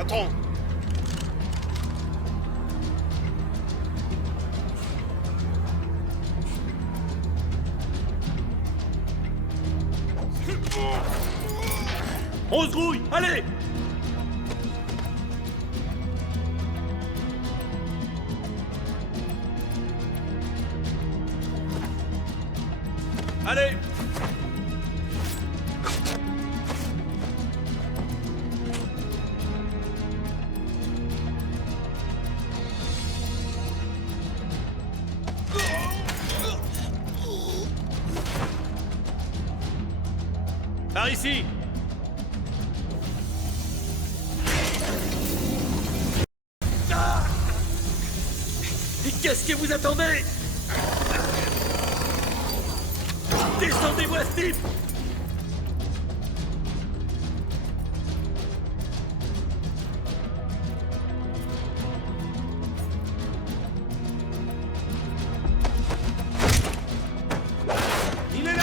Patron! On se grouille, allez! Allez! Par ici! Et qu'est-ce que vous attendez? Descendez-moi, Steve! Il est là!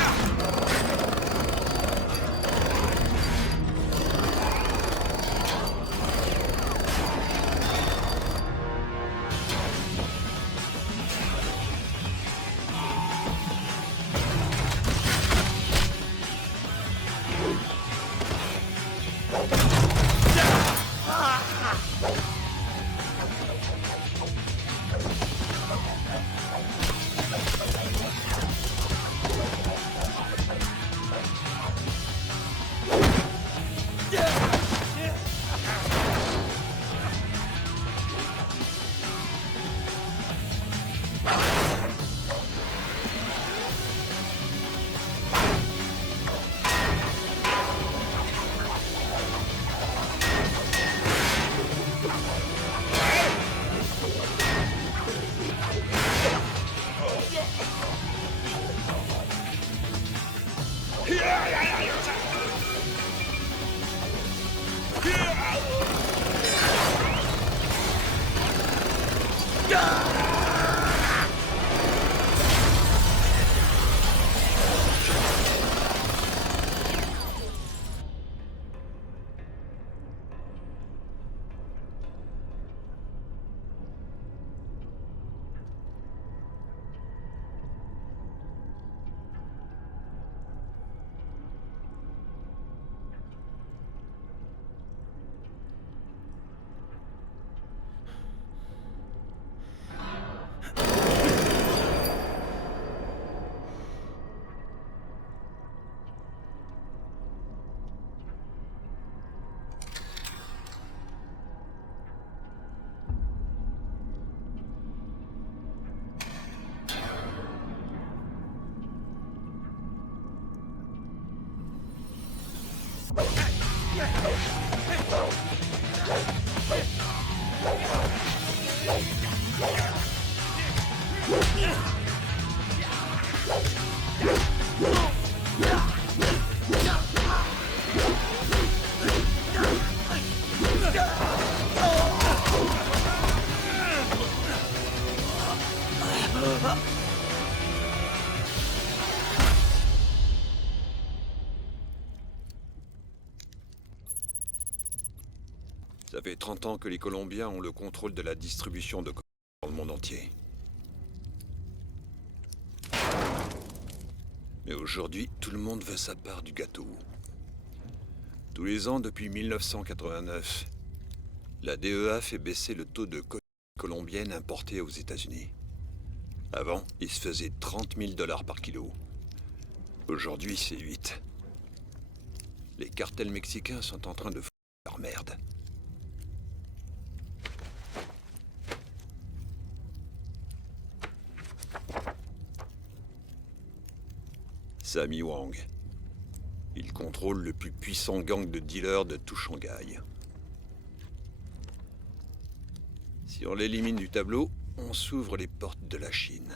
Ça fait 30 ans que les Colombiens ont le contrôle de la distribution de cocaïne dans le monde entier. Mais aujourd'hui, tout le monde veut sa part du gâteau. Tous les ans depuis 1989, la DEA fait baisser le taux de cocaïne colombienne importée aux États-Unis. Avant, il se faisait 30 000 $ par kilo. Aujourd'hui, c'est 8. Les cartels mexicains sont en train de foutre leur merde. Sammy Wang. Il contrôle le plus puissant gang de dealers de tout Shanghai. Si on l'élimine du tableau, on s'ouvre les portes de la Chine.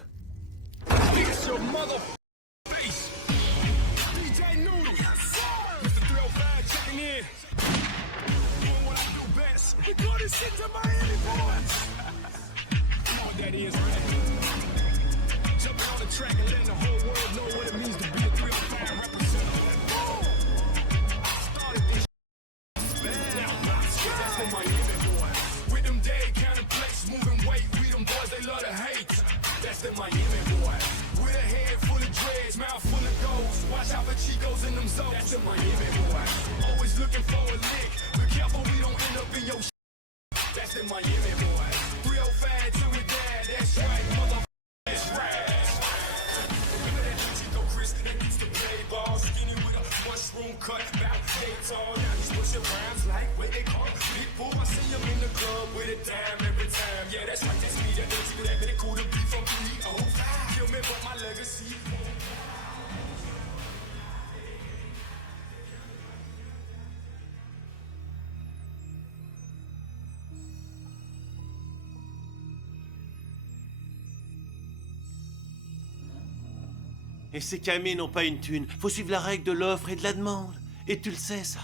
Et ces camés n'ont pas une thune. Faut suivre la règle de l'offre et de la demande. Et tu le sais, ça.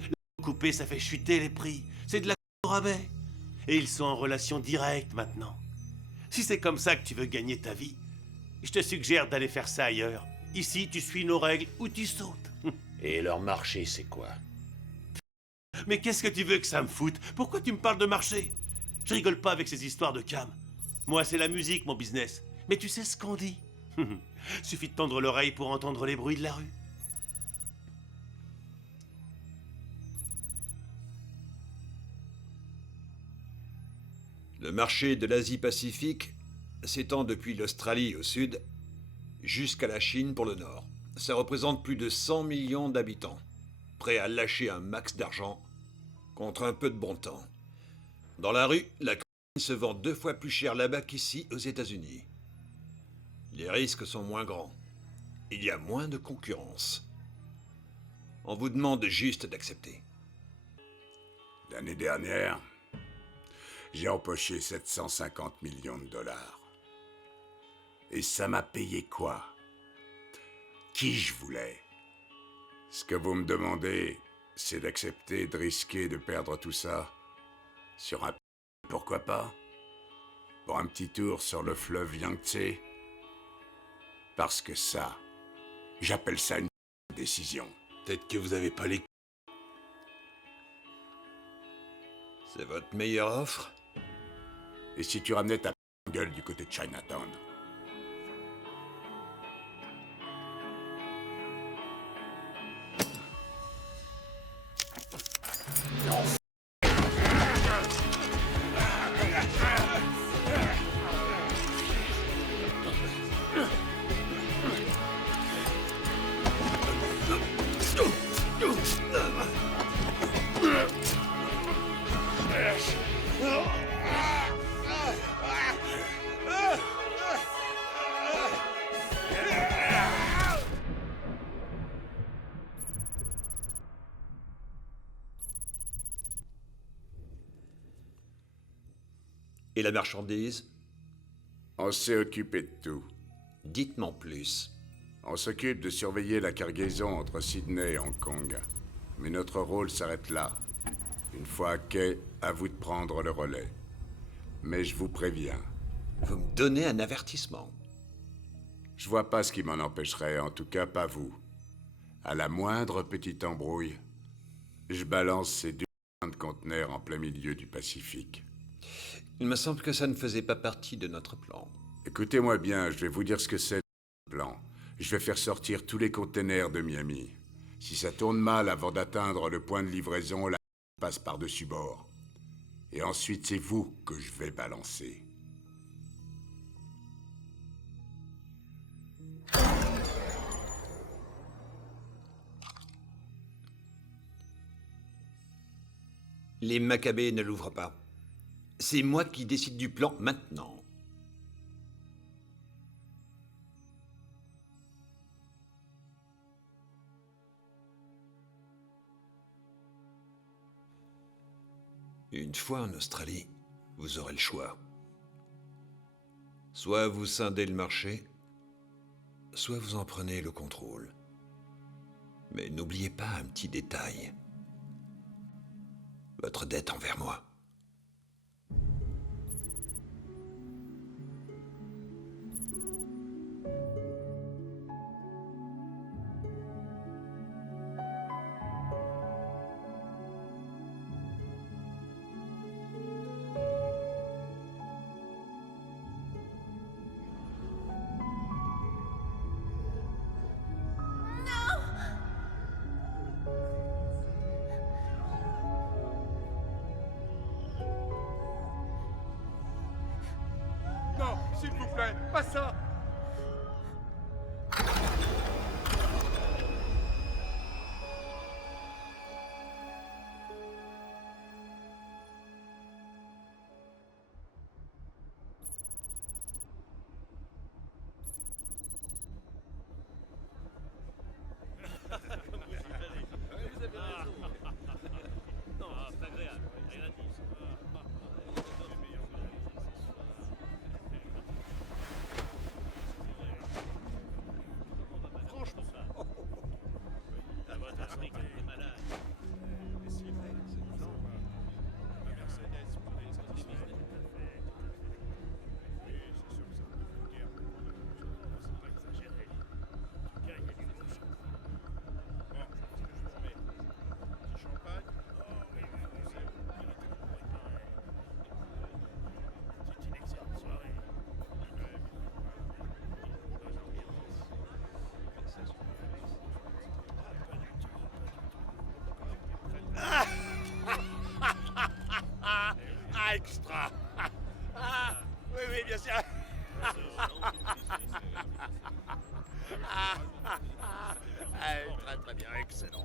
Le coupé, ça fait chuter les prix. C'est de la au rabais. Et ils sont en relation directe maintenant. Si c'est comme ça que tu veux gagner ta vie, je te suggère d'aller faire ça ailleurs. Ici, tu suis nos règles ou tu sautes. Et leur marché, c'est quoi? Mais qu'est-ce que tu veux que ça me foute? Pourquoi tu me parles de marché? Je rigole pas avec ces histoires de cam. Moi, c'est la musique, mon business. Mais tu sais ce qu'on dit. Suffit de tendre l'oreille pour entendre les bruits de la rue. Le marché de l'Asie-Pacifique s'étend depuis l'Australie au sud jusqu'à la Chine pour le nord. Ça représente plus de 100 millions d'habitants, prêts à lâcher un max d'argent contre un peu de bon temps. Dans la rue, la cocaïne se vend 2 fois plus cher là-bas qu'ici aux États-Unis. Les risques sont moins grands. Il y a moins de concurrence. On vous demande juste d'accepter. L'année dernière, j'ai empoché 750 millions de dollars. Et ça m'a payé quoi? Qui je voulais? Ce que vous me demandez, c'est d'accepter de risquer de perdre tout ça sur un... Pourquoi pas? Pour un petit tour sur le fleuve Yangtze? Parce que ça, j'appelle ça une décision. Peut-être que vous avez pas les... C'est votre meilleure offre? Et si tu ramenais ta gueule du côté de Chinatown? Et la marchandise? On s'est occupé de tout. Dites-m'en plus. On s'occupe de surveiller la cargaison entre Sydney et Hong Kong. Mais notre rôle s'arrête là. Une fois à quai, à vous de prendre le relais. Mais je vous préviens, Vous me donnez un avertissement. je vois pas ce qui m'en empêcherait, en tout cas pas vous. À la moindre petite embrouille, je balance ces 2 de conteneurs en plein milieu du Pacifique. Il me semble que ça ne faisait pas partie de notre plan. Écoutez-moi bien, je vais vous dire ce que c'est le plan. Je vais faire sortir tous les containers de Miami. Si ça tourne mal avant d'atteindre le point de livraison, la passe par-dessus bord. Et ensuite, c'est vous que je vais balancer. Les Maccabées ne l'ouvrent pas. C'est moi qui décide du plan maintenant. Une fois en Australie, vous aurez le choix. Soit vous scindez le marché, soit vous en prenez le contrôle. Mais n'oubliez pas un petit détail. Votre dette envers moi. Non, s'il vous plaît, pas ça. Extra. Oui, oui, bien sûr. Très, très bien, excellent.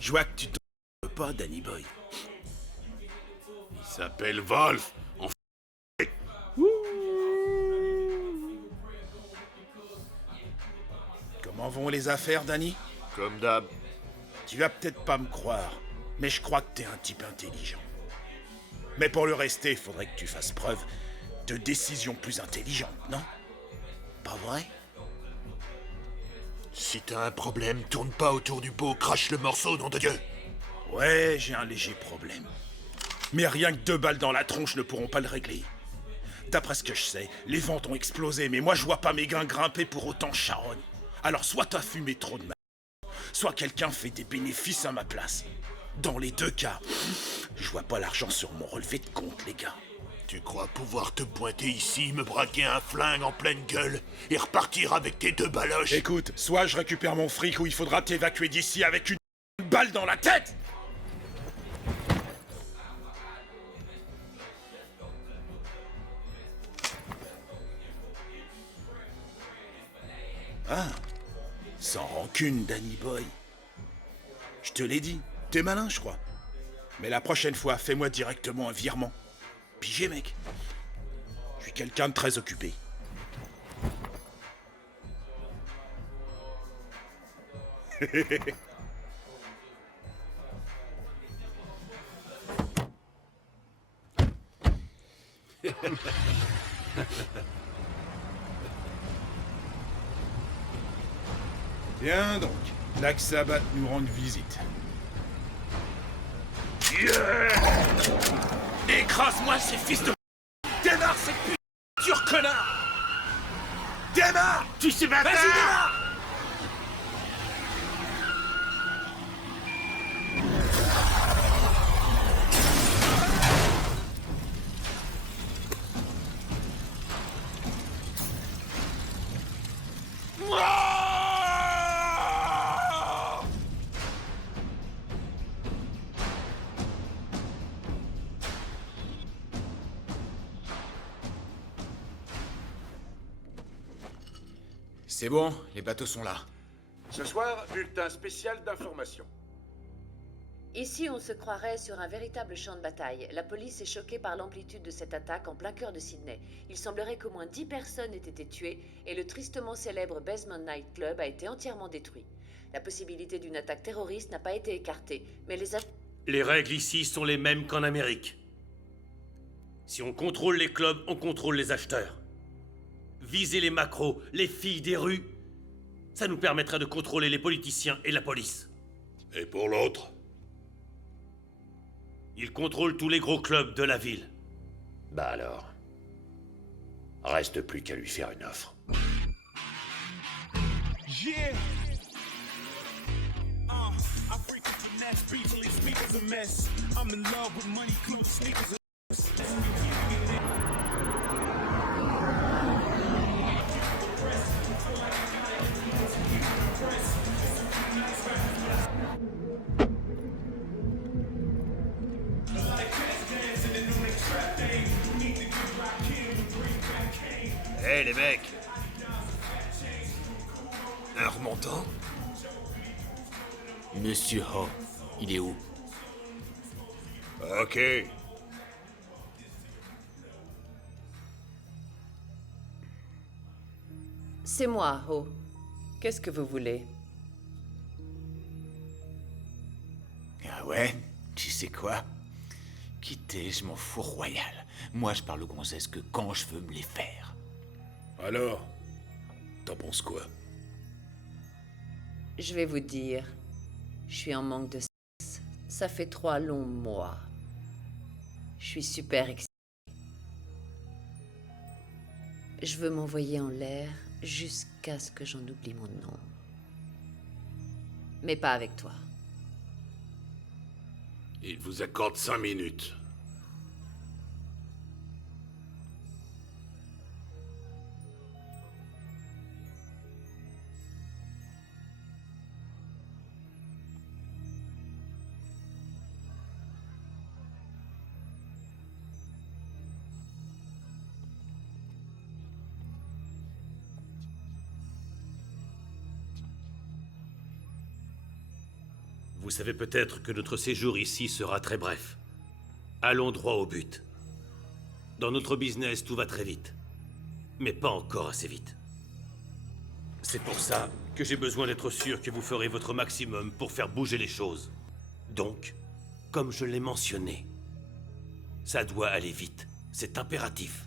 Je vois que tu t'en veux pas, Danny Boy. Il s'appelle Wolf. vont les affaires, Danny? Comme d'hab. Tu vas peut-être pas me croire, mais je crois que t'es un type intelligent. Mais pour le rester, il faudrait que tu fasses preuve de décision plus intelligente, non? Pas vrai? Si t'as un problème, tourne pas autour du pot, crache le morceau, nom de Dieu. Ouais, j'ai un léger problème. Mais rien que 2 balles dans la tronche ne pourront pas le régler. D'après ce que je sais, les ventes ont explosé, mais moi je vois pas mes gains grimper pour autant charogne. Alors soit t'as fumé trop de soit quelqu'un fait des bénéfices à ma place. Dans les 2 cas, je vois pas l'argent sur mon relevé de compte, les gars. Tu crois pouvoir te pointer ici, me braquer un flingue en pleine gueule et repartir avec tes 2 baloches? Écoute, soit je récupère mon fric ou il faudra t'évacuer d'ici avec une balle dans la tête! Ah, sans rancune, Danny Boy. Je te l'ai dit, t'es malin, je crois. Mais la prochaine fois, fais-moi directement un virement. Pigé, mec. Je suis quelqu'un de très occupé. Tiens donc, l'Axabat nous rend visite. Écrase-moi ces fils de... Démarre cette pute, dur connard! Démarre! Tu sais pas... Vas-y, démarre! C'est bon, les bateaux sont là. Ce soir, bulletin spécial d'information. Ici, on se croirait sur un véritable champ de bataille. La police est choquée par l'amplitude de cette attaque en plein cœur de Sydney. Il semblerait qu'au moins 10 personnes aient été tuées et le tristement célèbre Basement Night Club a été entièrement détruit. La possibilité d'une attaque terroriste n'a pas été écartée, mais Les règles ici sont les mêmes qu'en Amérique. Si on contrôle les clubs, on contrôle les acheteurs. Viser les macros, les filles des rues, ça nous permettrait de contrôler les politiciens et la police. Et pour l'autre? Ils contrôlent tous les gros clubs de la ville. Bah alors. Reste plus qu'à lui faire une offre. Yeah. I frequent the mass beats, leave speakers a mess. I'm in love with money, clothes, sneakers. Hé les mecs! Un remontant? Monsieur Ho, il est où? Ok. c'est moi, Ho. Qu'est-ce que vous voulez? Ah ouais? Tu sais quoi? Quittez, je m'en fous royal. Moi, je parle aux gonzesses que quand je veux me les faire. Alors, t'en penses quoi? Je vais vous dire, je suis en manque de sexe. Ça fait 3 longs mois. Je suis super excitée. Je veux m'envoyer en l'air jusqu'à ce que j'en oublie mon nom. Mais pas avec toi. Il vous accorde 5 minutes. Vous savez peut-être que notre séjour ici sera très bref. Allons droit au but. Dans notre business, tout va très vite. Mais pas encore assez vite. C'est pour ça que j'ai besoin d'être sûr que vous ferez votre maximum pour faire bouger les choses. Donc, comme je l'ai mentionné, ça doit aller vite. C'est impératif.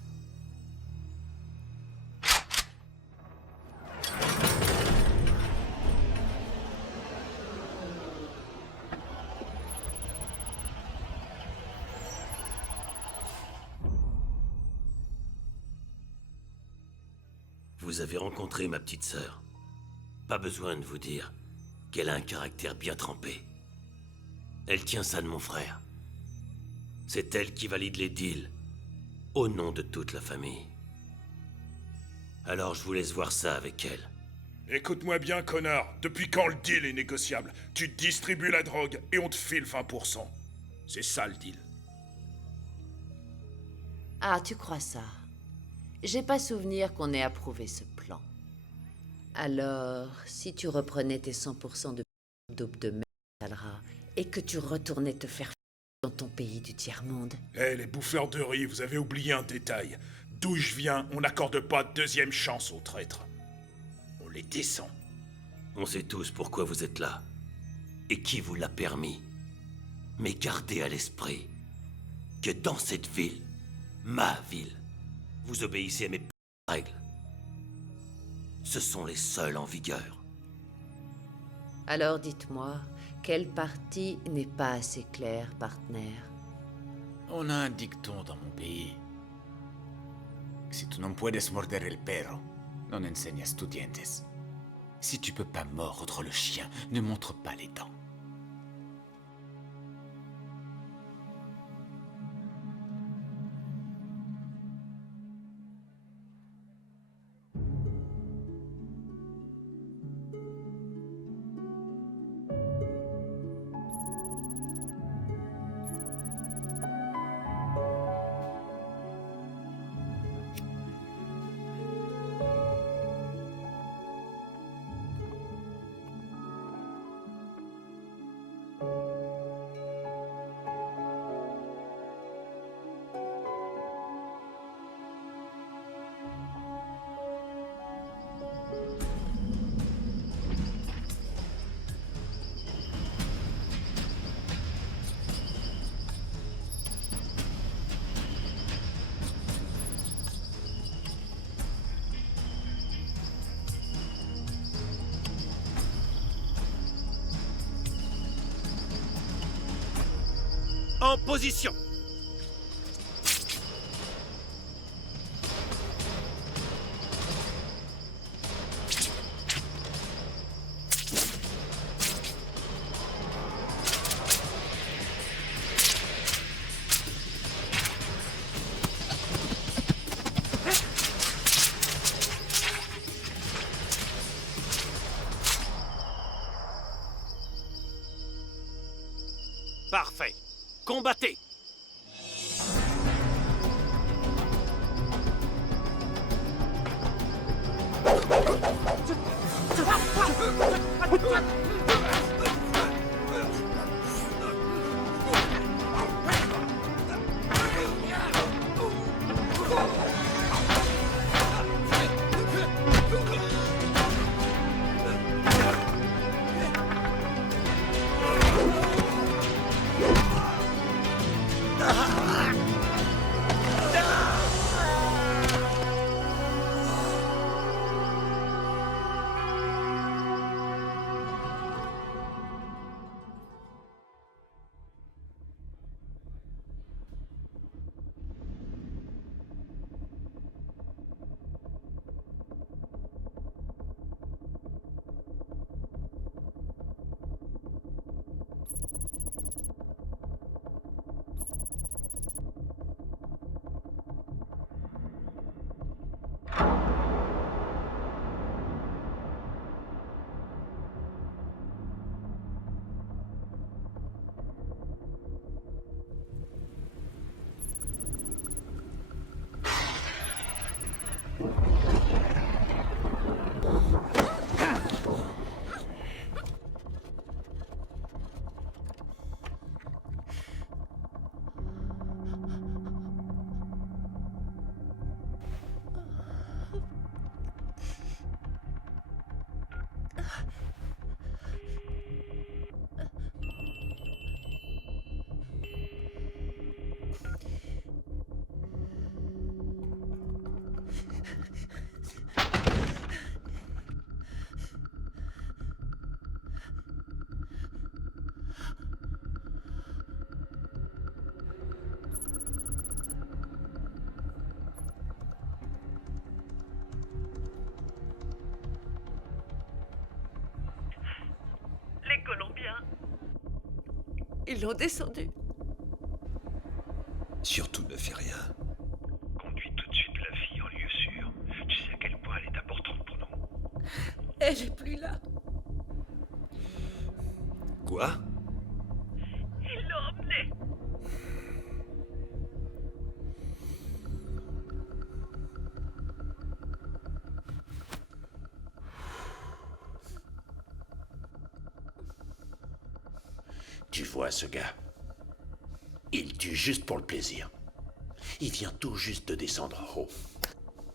Vous avez rencontré ma petite sœur. Pas besoin de vous dire qu'elle a un caractère bien trempé. Elle tient ça de mon frère. C'est elle qui valide les deals, au nom de toute la famille. Alors je vous laisse voir ça avec elle. Écoute-moi bien, connard. Depuis quand le deal est négociable? Tu distribues la drogue et on te file 20%. C'est ça le deal. Ah, tu crois ça? J'ai pas souvenir qu'on ait approuvé ce plan. Alors, si tu reprenais tes 100% de dope de merde, Talra, et que tu retournais te faire dans ton pays du tiers-monde. Eh, les bouffeurs de riz, vous avez oublié un détail. D'où je viens, on n'accorde pas de deuxième chance aux traîtres. On les descend. On sait tous pourquoi vous êtes là, et qui vous l'a permis. Mais gardez à l'esprit que dans cette ville, ma ville, vous obéissez à mes règles. Ce sont les seules en vigueur. Alors dites-moi, quelle partie n'est pas assez claire, partenaire? On a un dicton dans mon pays. Si tu no puedes morder el perro, non enseñas tus dientes. Si tu peux pas mordre le chien, ne montre pas les dents. En position! Parfait. Combattez! Ils l'ont descendu. Surtout ne fais rien. Conduis tout de suite la fille en lieu sûr. Tu sais à quel point elle est importante pour nous. Elle est plus là. Quoi? Ils l'ont emmenée. Tu vois ce gars? Il tue juste pour le plaisir. Il vient tout juste de descendre en haut.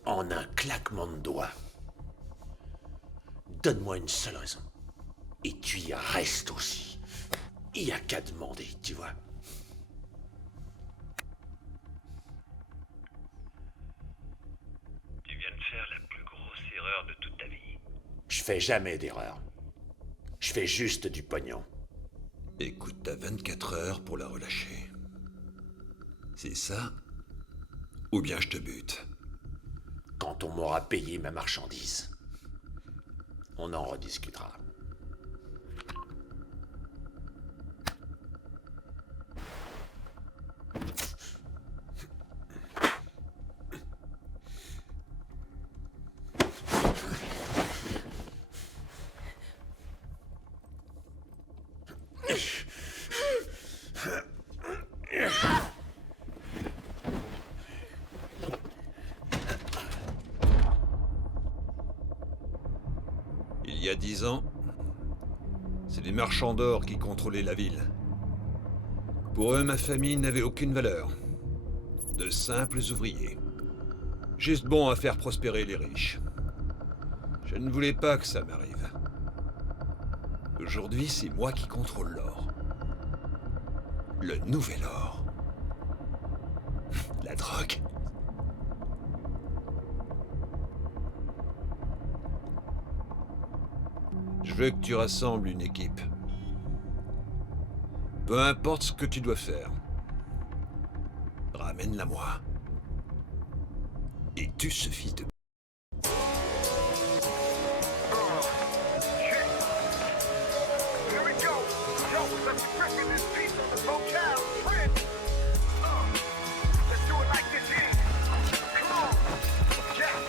En un claquement de doigts. Donne-moi une seule raison. Et tu y restes aussi. Il n'y a qu'à demander, tu vois. Tu viens de faire la plus grosse erreur de toute ta vie. Je fais jamais d'erreur. Je fais juste du pognon. Écoute, t'as 24 heures pour la relâcher. C'est ça? Ou bien je te bute. Quand on m'aura payé ma marchandise, on en rediscutera. Il y a 10 ans, c'est les marchands d'or qui contrôlaient la ville. Pour eux, ma famille n'avait aucune valeur. De simples ouvriers. Juste bons à faire prospérer les riches. Je ne voulais pas que ça m'arrive. Aujourd'hui, c'est moi qui contrôle l'or. Le nouvel or. La drogue. Je veux que tu rassembles une équipe. Peu importe ce que tu dois faire. Ramène-la moi. Et tue ce fils de... Here we go. Yo, let's trick this piece of the locale. Friend. Let's do it like this here. Come on. Yeah.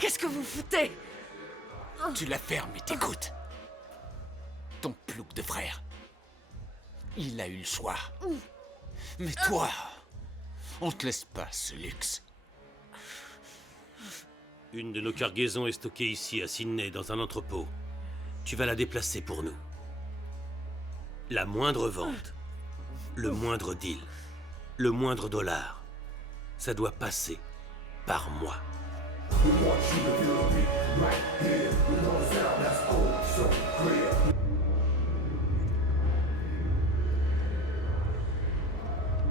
Qu'est-ce que vous foutez? Tu la fermes et t'écoutes. Ton plouc de frère. Il a eu le choix. Mais toi, on te laisse pas ce luxe. Une de nos cargaisons est stockée ici, à Sydney, dans un entrepôt. Tu vas la déplacer pour nous. La moindre vente, le moindre deal, le moindre dollar, ça doit passer par moi.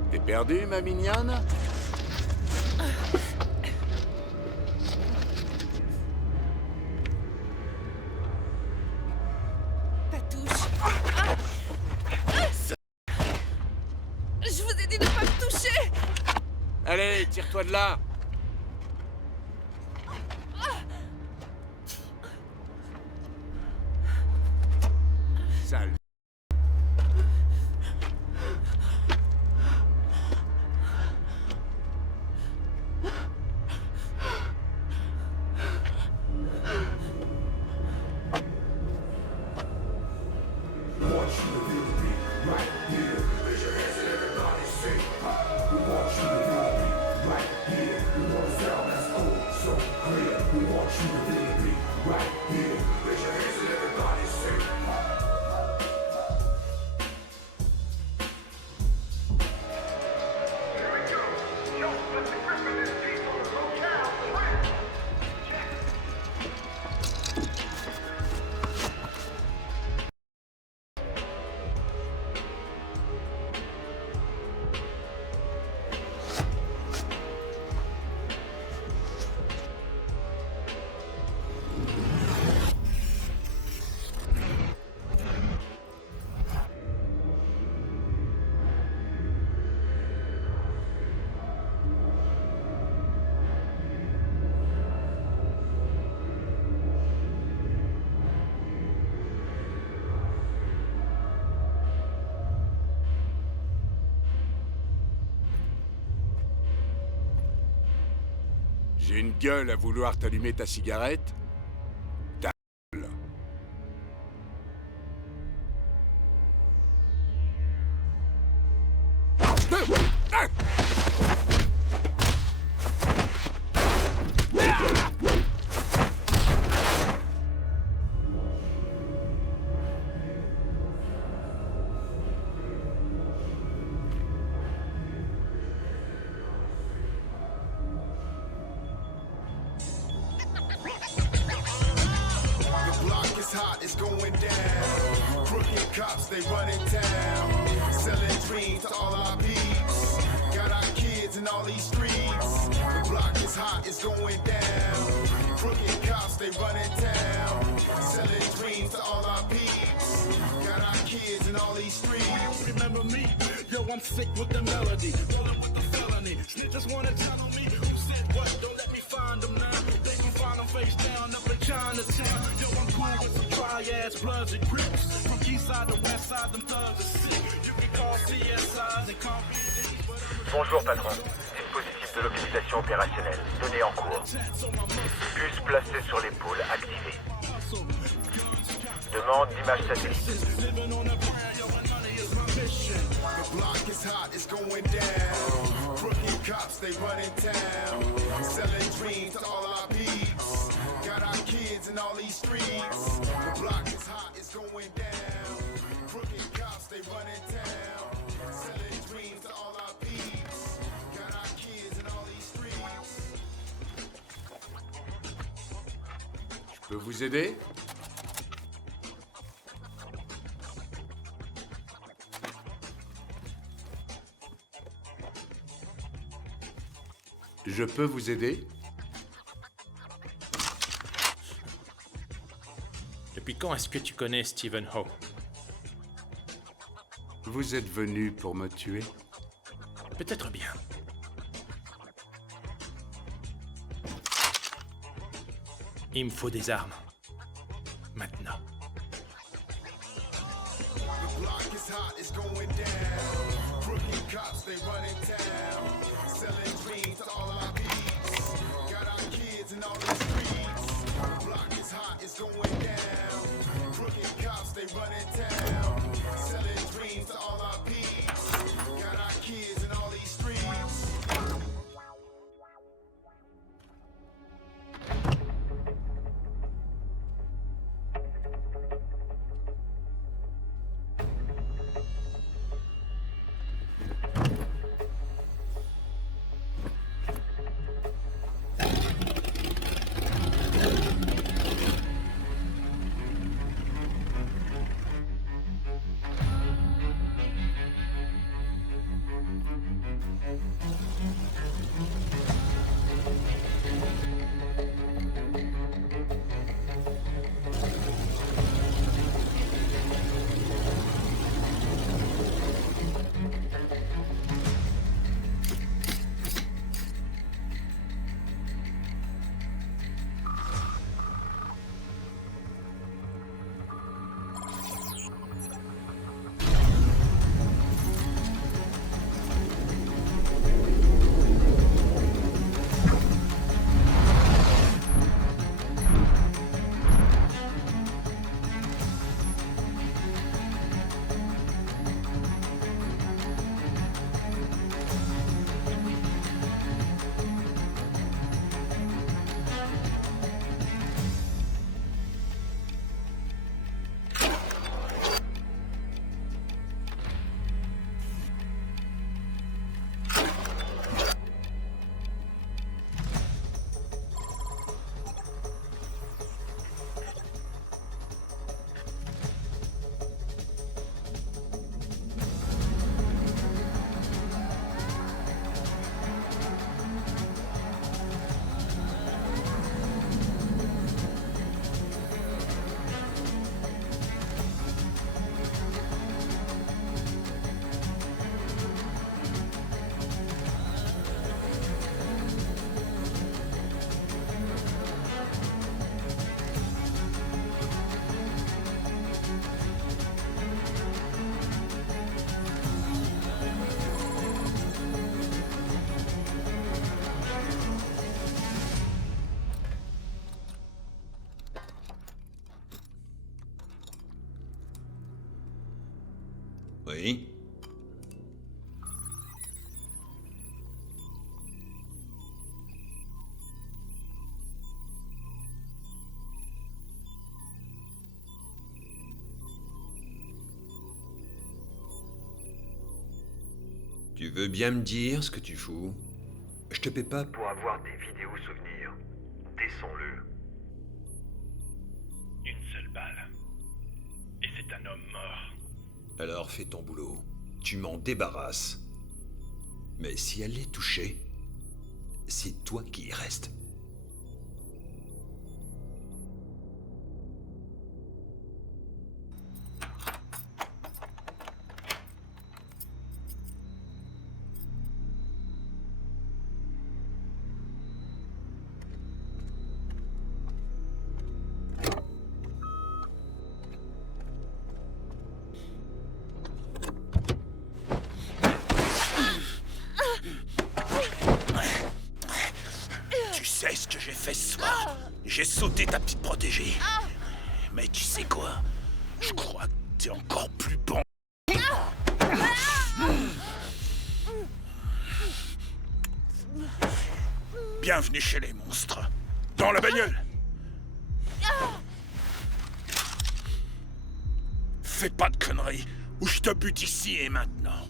T'es perdu, ma mignonne? Ta touche. Je vous ai dit de ne pas me toucher. Allez, tire-toi de là! Sale. J'ai une gueule à vouloir t'allumer ta cigarette? Ta gueule. The block is hot, it's going down. Crooked cops, they running town. Selling dreams to all our peeps. Got our kids in all these streets. The block is hot, it's going down. Crooked cops, they running town. Selling dreams to all our peeps. Got our kids in all these streets. Remember me? Yo, I'm sick with the melody, rolling with the felony. Snitches wanna tell on me who said what? Don't let me find them now. They gon' find them face down up in Chinatown. Yo, I'm cool with some dry-ass bloods and crips. From east side to west side, them thugs are sick. You can call CSIs and call PDs, but Bonjour patron, dispositif de localisation opérationnelle, données en cours. Bus placé sur l'épaule, activé. Demande d'image satellite. living on the plan, yo, and money is my mission. The block is hot, it's going down. Crooked cops, they running town. Selling dreams to all our peeps. Got our kids in all these streets. The block is hot, it's going down. Crooked cops, they running town. Selling dreams to all our peeps. Got our kids in all these streets. Je peux vous aider? Je peux vous aider? Depuis quand est-ce que tu connais Stephen Ho? Vous êtes venu pour me tuer? Peut-être bien. Il me faut des armes. Maintenant. The block is hot, it's going down. Crooked cops, they running town. Selling dreams to all our peeps. Got our kids in all the streets. The block is hot, it's going down. Crooked cops, they running town. Selling dreams to all our peeps. Got our kids in all these streets. Oui. Tu veux bien me dire ce que tu fous? Je te paie pas Pour avoir des vidéos souvenirs, descends-le. Une seule balle. Et c'est un homme mort. Alors fais ton boulot. Tu m'en débarrasses. Mais si elle est touchée, c'est toi qui y reste. Tu sais ce que j'ai fait ce soir? J'ai sauté ta petite protégée. Mais tu sais quoi? Je crois que t'es encore plus bon. Bienvenue chez les monstres. Dans la bagnole. Fais pas de conneries, ou je te bute ici et maintenant.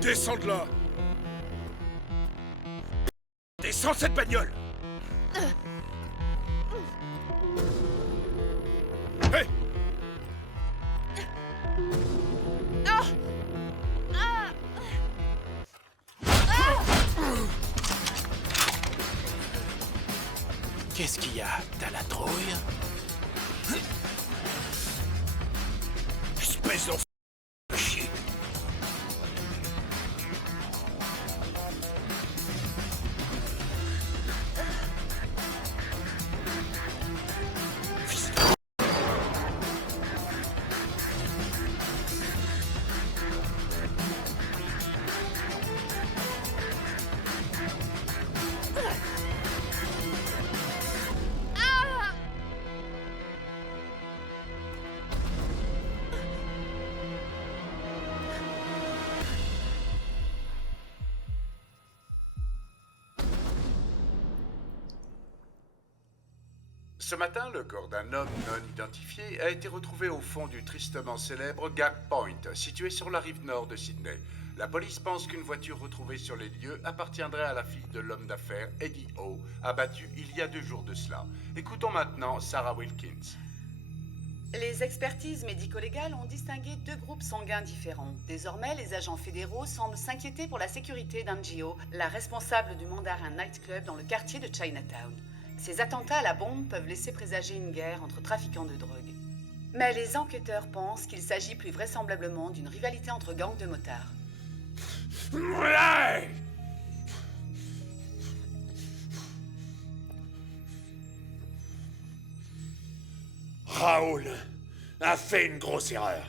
Descends de là! Descends cette bagnole! Hey! Qu'est-ce qu'il y a? T'as la trouille? Espèce d'enfant de chier! Ce matin, le corps d'un homme non identifié a été retrouvé au fond du tristement célèbre Gap Point, situé sur la rive nord de Sydney. La police pense qu'une voiture retrouvée sur les lieux appartiendrait à la fille de l'homme d'affaires Eddie O, abattu il y a 2 jours de cela. Écoutons maintenant Sarah Wilkins. Les expertises médico-légales ont distingué 2 groupes sanguins différents. Désormais, les agents fédéraux semblent s'inquiéter pour la sécurité d'Anjio, la responsable du Mandarin Nightclub dans le quartier de Chinatown. Ces attentats à la bombe peuvent laisser présager une guerre entre trafiquants de drogue. Mais les enquêteurs pensent qu'il s'agit plus vraisemblablement d'une rivalité entre gangs de motards. Ouais! Raoul a fait une grosse erreur.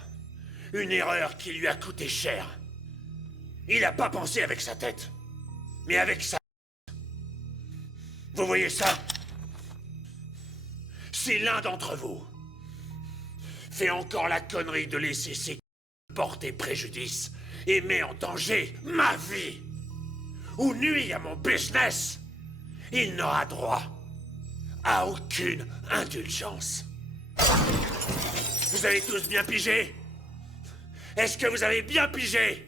Une erreur qui lui a coûté cher. Il n'a pas pensé avec sa tête, mais avec sa... Vous voyez ça? Si l'un d'entre vous fait encore la connerie de laisser ses porter préjudice et met en danger ma vie ou nuit à mon business, il n'aura droit à aucune indulgence. Vous avez tous bien pigé? Est-ce que vous avez bien pigé?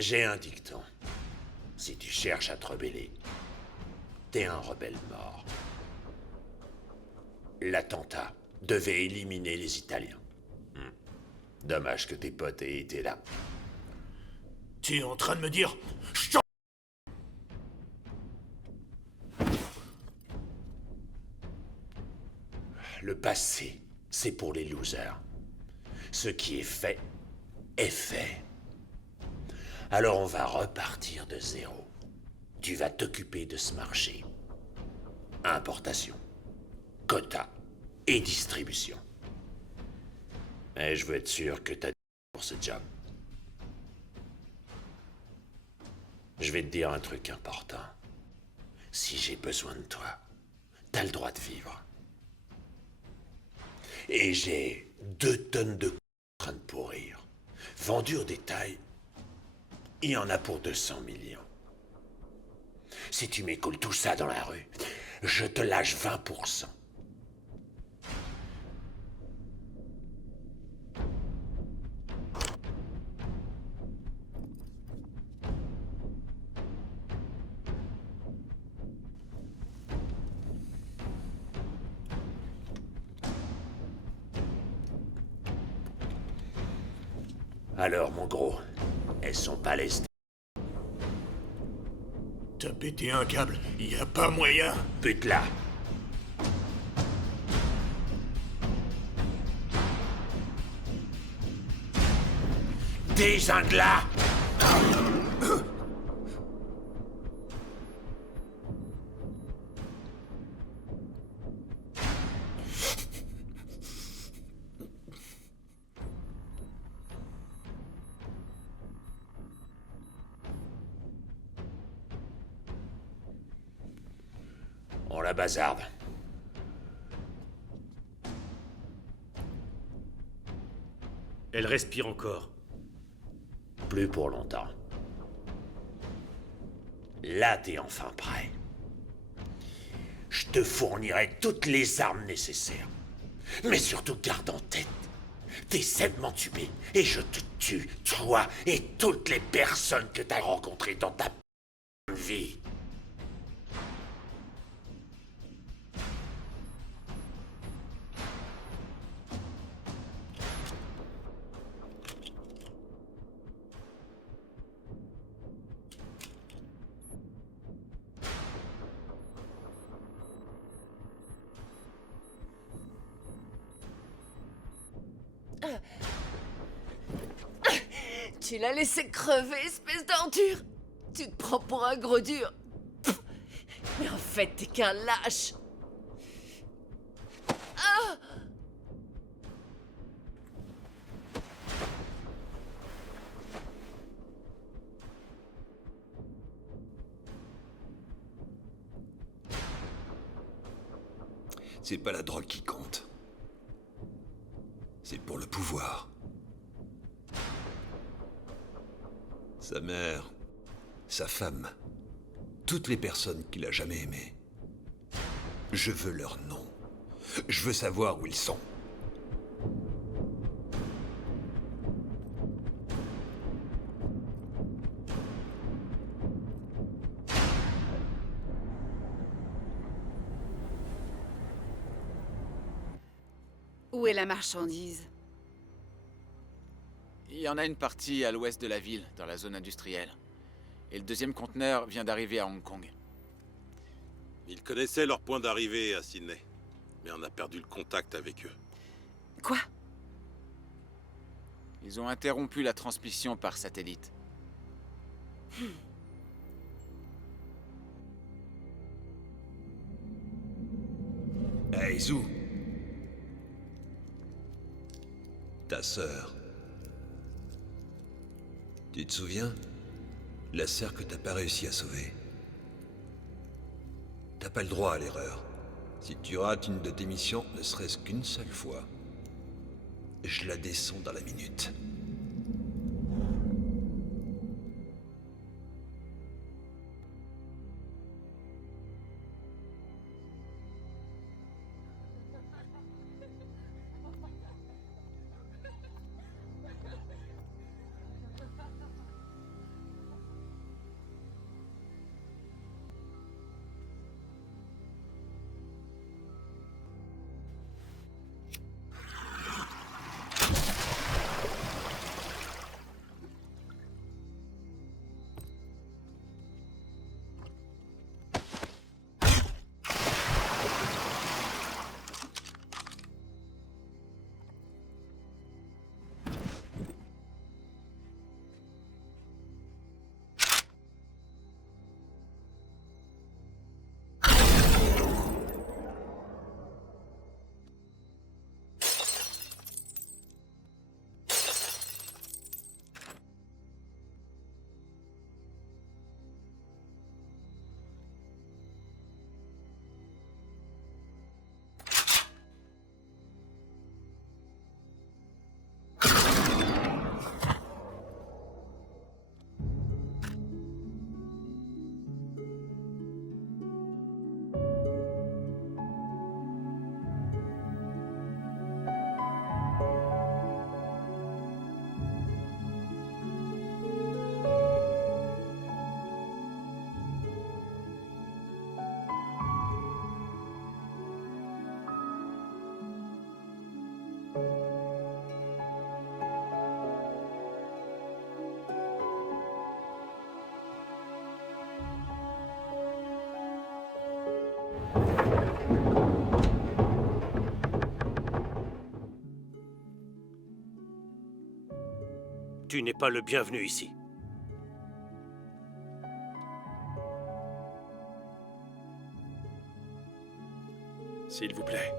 J'ai un dicton. Si tu cherches à te rebeller, t'es un rebelle mort. L'attentat devait éliminer les Italiens. Dommage que tes potes aient été là. Tu es en train de me dire... Le passé, c'est pour les losers. Ce qui est fait. Alors on va repartir de zéro. Tu vas t'occuper de ce marché. Importation, quota et distribution. Et je veux être sûr que t'as pour ce job. Je vais te dire un truc important. Si j'ai besoin de toi, t'as le droit de vivre. Et j'ai 2 tonnes de en train de pourrir. Vendu au détail, il y en a pour 200 millions. Si tu m'écoules tout ça dans la rue, je te lâche 20%. Alors, mon gros, elles sont pas lestées. T'as pété un câble, y a pas moyen. Pute-la. Désingue-la. On la bazarde. Elle respire encore. Plus pour longtemps. Là, t'es enfin prêt. Je te fournirai toutes les armes nécessaires. Mais surtout, garde en tête. T'essaies de m'entuber et je te tue, toi et toutes les personnes que t'as rencontrées dans ta vie. Tu l'as laissé crever, espèce d'ordure. Tu te prends pour un gros dur. Pff. Mais en fait, t'es qu'un lâche. Ah! C'est pas la drogue qui compte. C'est pour le pouvoir. Sa mère, sa femme, toutes les personnes qu'il a jamais aimées. Je veux leur nom. Je veux savoir où ils sont. Où est la marchandise? Il y en a une partie à l'ouest de la ville, dans la zone industrielle. Et le deuxième conteneur vient d'arriver à Hong Kong. Ils connaissaient leur point d'arrivée à Sydney. Mais on a perdu le contact avec eux. Quoi? Ils ont interrompu la transmission par satellite. Hey, Zou. Ta sœur. Tu te souviens? La sœur que t'as pas réussi à sauver. T'as pas le droit à l'erreur. Si tu rates une de tes missions, ne serait-ce qu'une seule fois, je la descends dans la minute. Tu n'es pas le bienvenu ici. S'il vous plaît.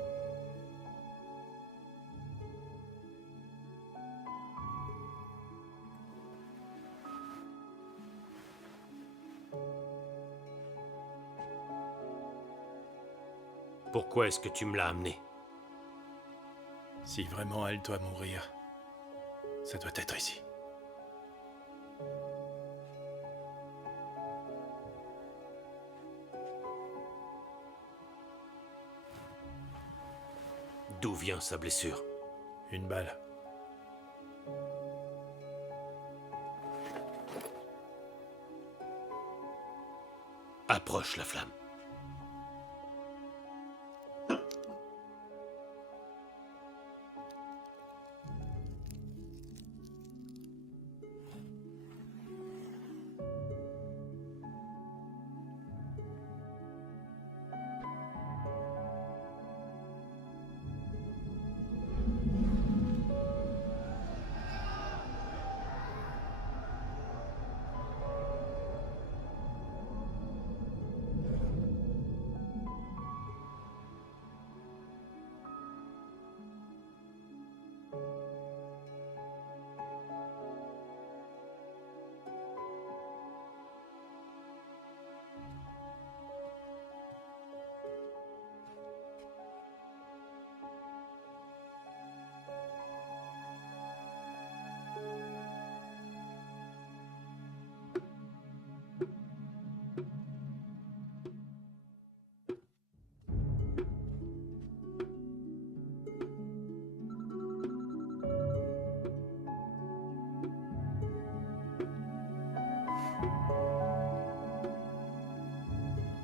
Pourquoi est-ce que tu me l'as amené? Si vraiment elle doit mourir, ça doit être ici. D'où vient sa blessure? Une balle. Approche la flamme.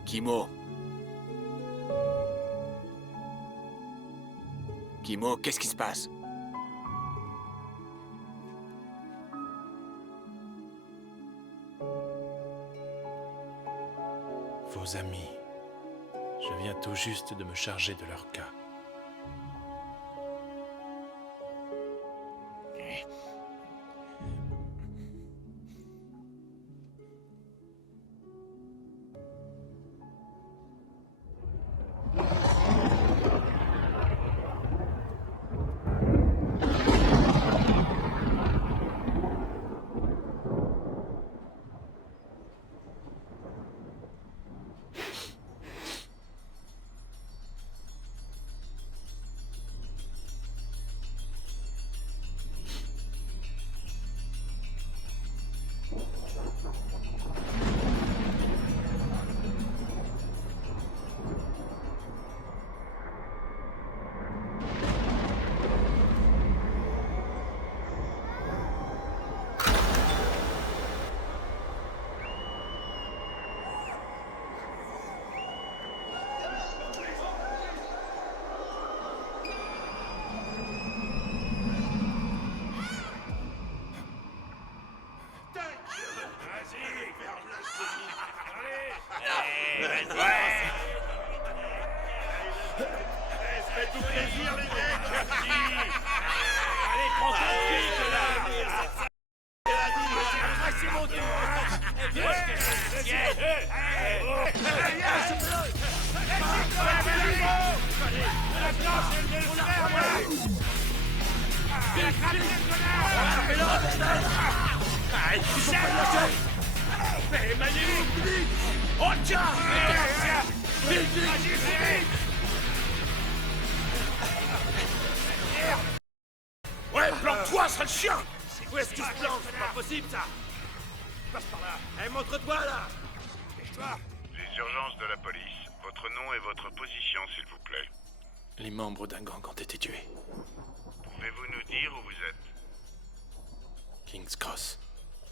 Kimo. Kimo, qu'est-ce qui se passe? Vos amis. Je viens tout juste de me charger de leur cas. Faites-vous plaisir, les mecs! Allez, prends ta suite, là! C'est mon tour! Oh tiens! Vite, vite! Ouais, planque-toi, sale chien! Où est-ce qu'il se plante? C'est pas possible, ça! Passe par là! Allez, montre-toi, là! Dépêche-toi! Les urgences de la police. Votre nom et votre position, s'il vous plaît. Les membres d'un gang ont été tués. Pouvez-vous nous dire où vous êtes? King's Cross.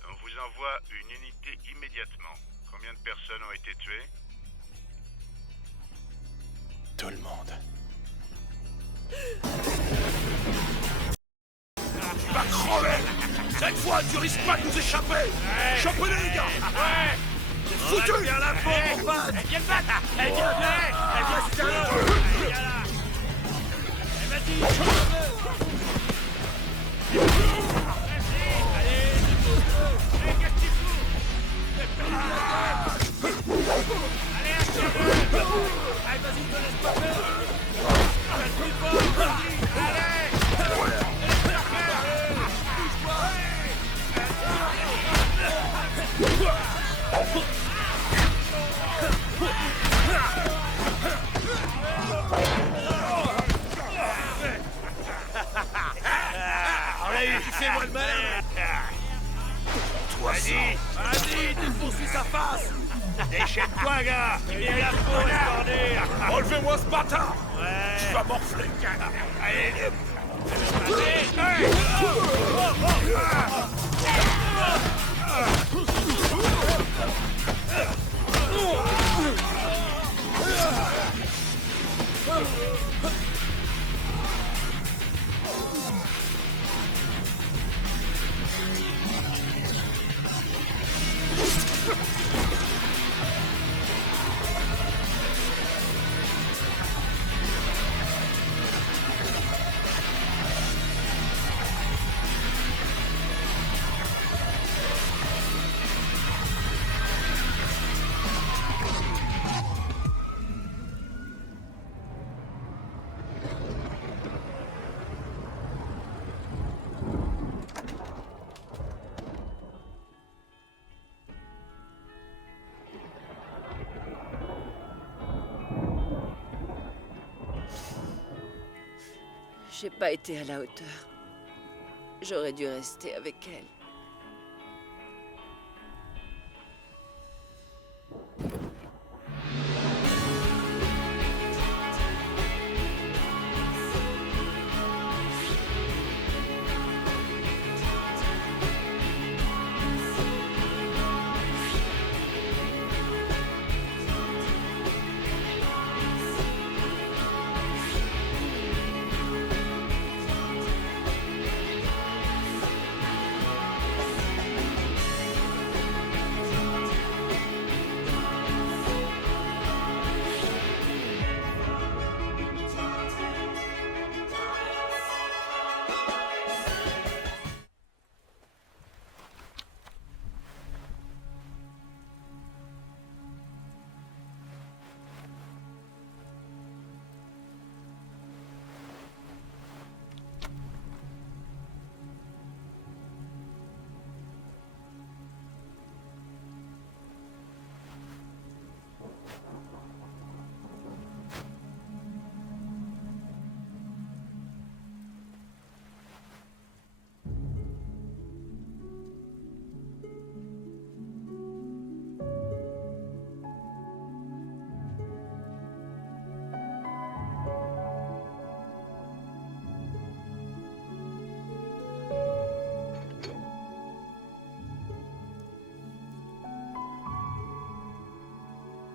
On vous envoie une unité immédiatement. Combien de personnes ont été tuées? Tout le monde. Tu vas crever! Cette fois, tu risques pas de nous échapper! Chopez-les, les gars! Ouais! C'est foutu! Viens la peau, mon pote! Viens le battre! Viens, viens! Viens, c'est un autre! Viens là! Vas-y! Allez! On l'a eu, fais-moi le malin. Vas-y, tu poursuis sa face. Déchaîne-toi, gars. Il est là pour la Enlevez-moi ce bâtard. Ouais. Tu vas morfler. Allez. J'ai pas été à la hauteur. J'aurais dû rester avec elle.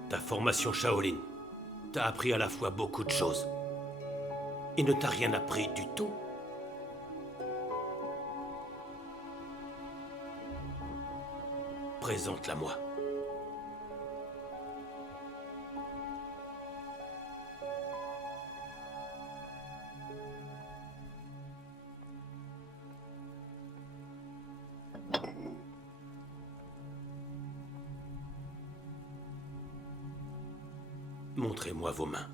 Ta formation Shaolin t'a appris à la fois beaucoup de choses et ne t'a rien appris du tout. Présente-la-moi. Montrez-moi vos mains.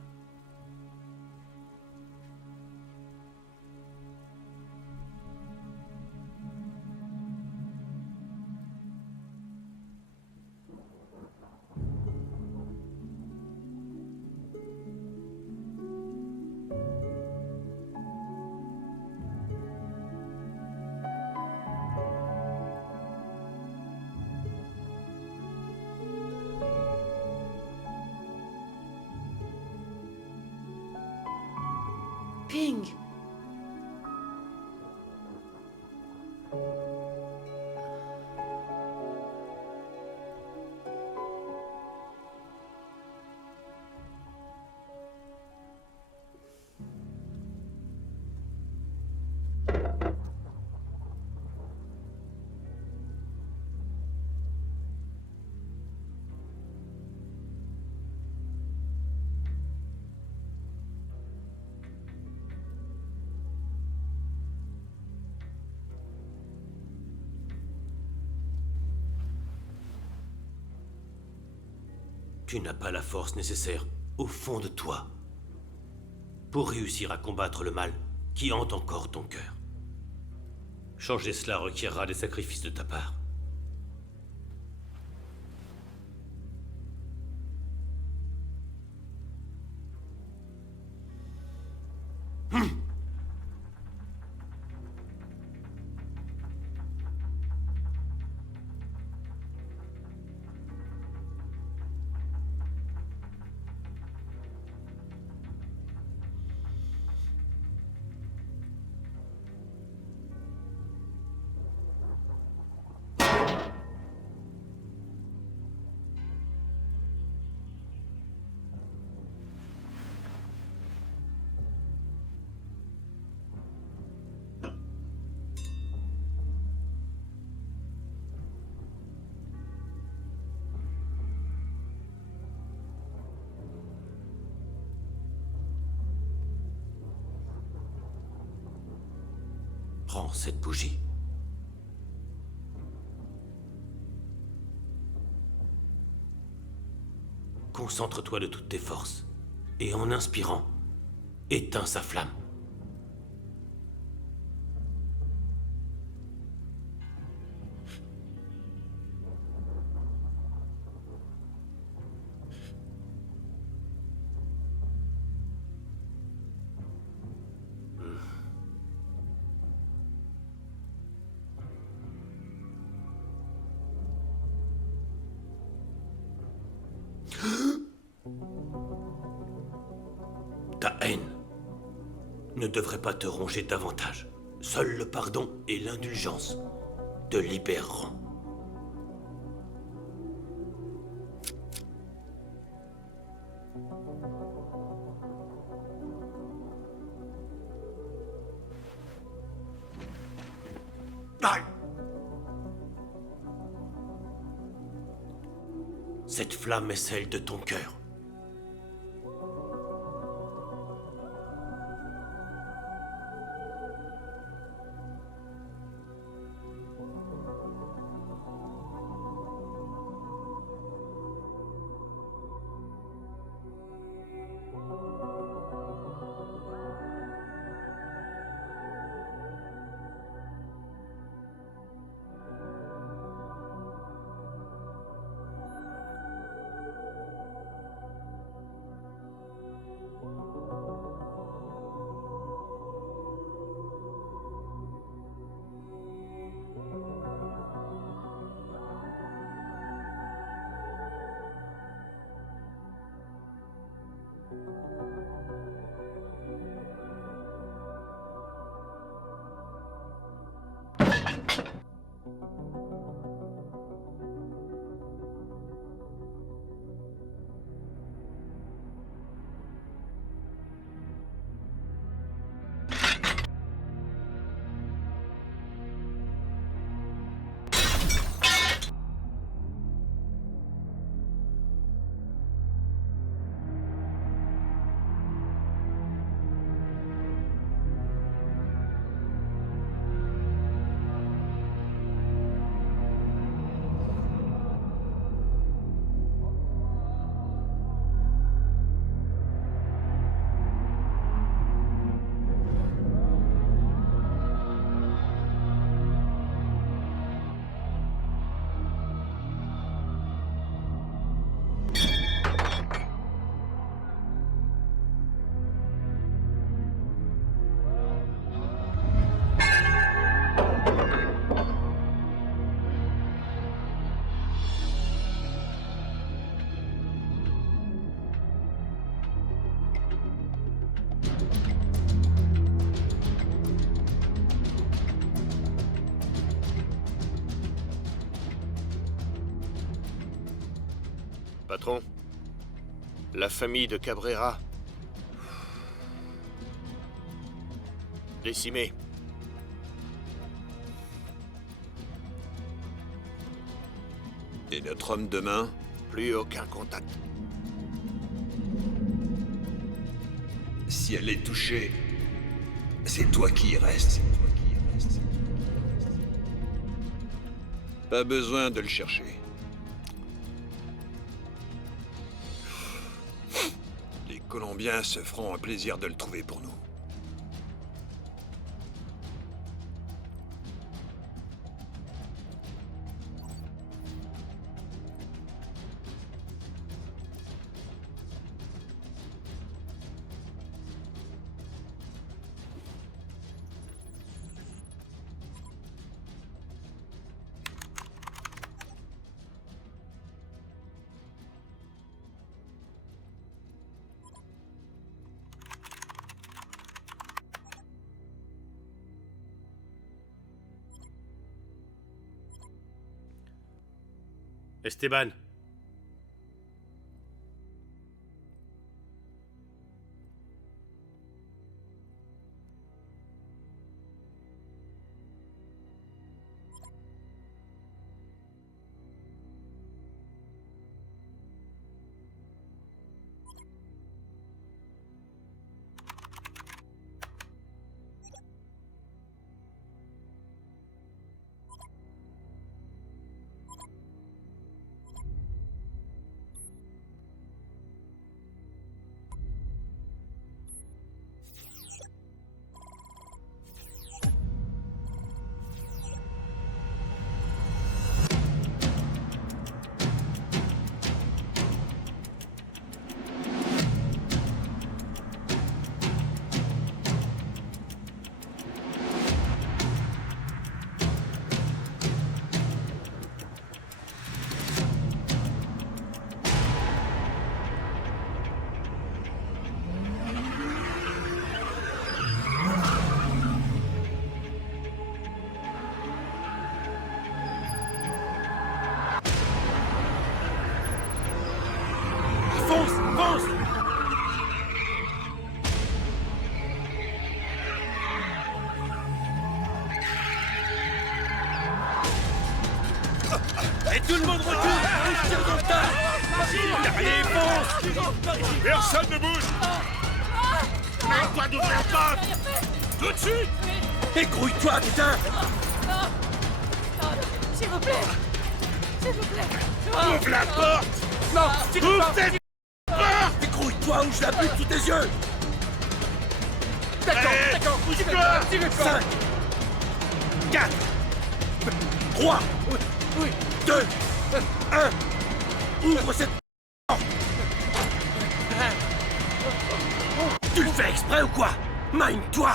Ping! Tu n'as pas la force nécessaire au fond de toi pour réussir à combattre le mal qui hante encore ton cœur. Changer cela requierra des sacrifices de ta part. Prends cette bougie. Concentre-toi de toutes tes forces, et en inspirant, éteins sa flamme. Ta haine ne devrait pas te ronger davantage. Seul le pardon et l'indulgence te libéreront. Cette flamme est celle de ton cœur. Patron, la famille de Cabrera, décimée. Et notre homme de main? Plus aucun contact. Si elle est touchée, c'est toi qui y restes. Pas besoin de le chercher. Colombiens se feront un plaisir de le trouver pour nous. Esteban. Et tout le monde recule! On tire dans le tas! Allez, fonce! Personne ne bouge! Mets-toi d'ouvrir la porte! Tout de suite! Égrouille-toi, putain! S'il vous plaît! S'il vous plaît! Ouvre la porte! Non! Ouvre cette porte! Égrouille-toi ou je la bute sous tes yeux! D'accord, J'y vais pas! 5, 4, 3, Oui. 2, 1, ouvre cette porte! Tu le fais exprès ou quoi? Mine-toi!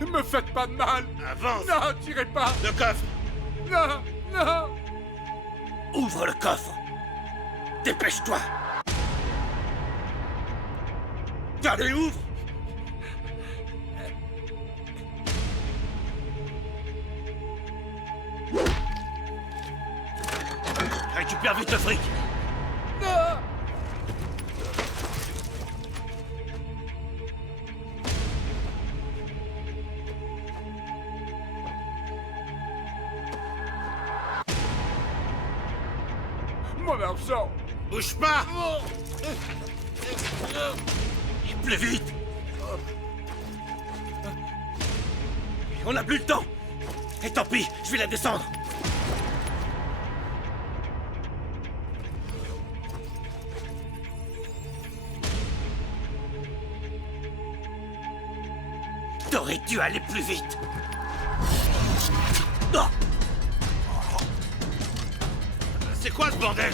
Ne me faites pas de mal! Avance! Non, tirez pas! Le coffre! Non, non! Ouvre le coffre! Dépêche-toi! Allez, ouvre! Récupère vite le fric! Non! Mon argent! Bouge pas! Plus vite! On n'a plus le temps! Et tant pis, je vais la descendre! T'aurais dû aller plus vite! Non! C'est quoi ce bordel?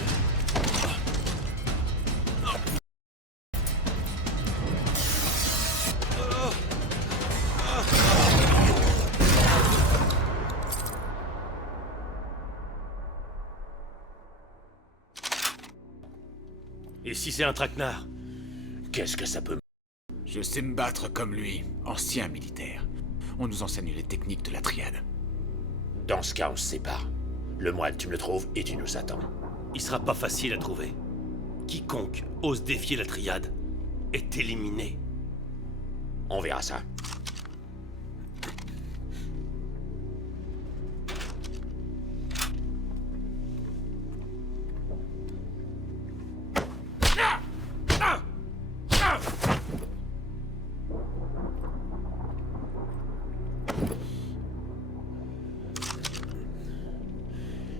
Et si c'est un traquenard? Qu'est-ce que ça peut... Je sais me battre comme lui, ancien militaire. On nous enseigne les techniques de la triade. Dans ce cas, on se sépare. Le moine, tu me le trouves et tu nous attends. Il sera pas facile à trouver. Quiconque ose défier la triade est éliminé. On verra ça.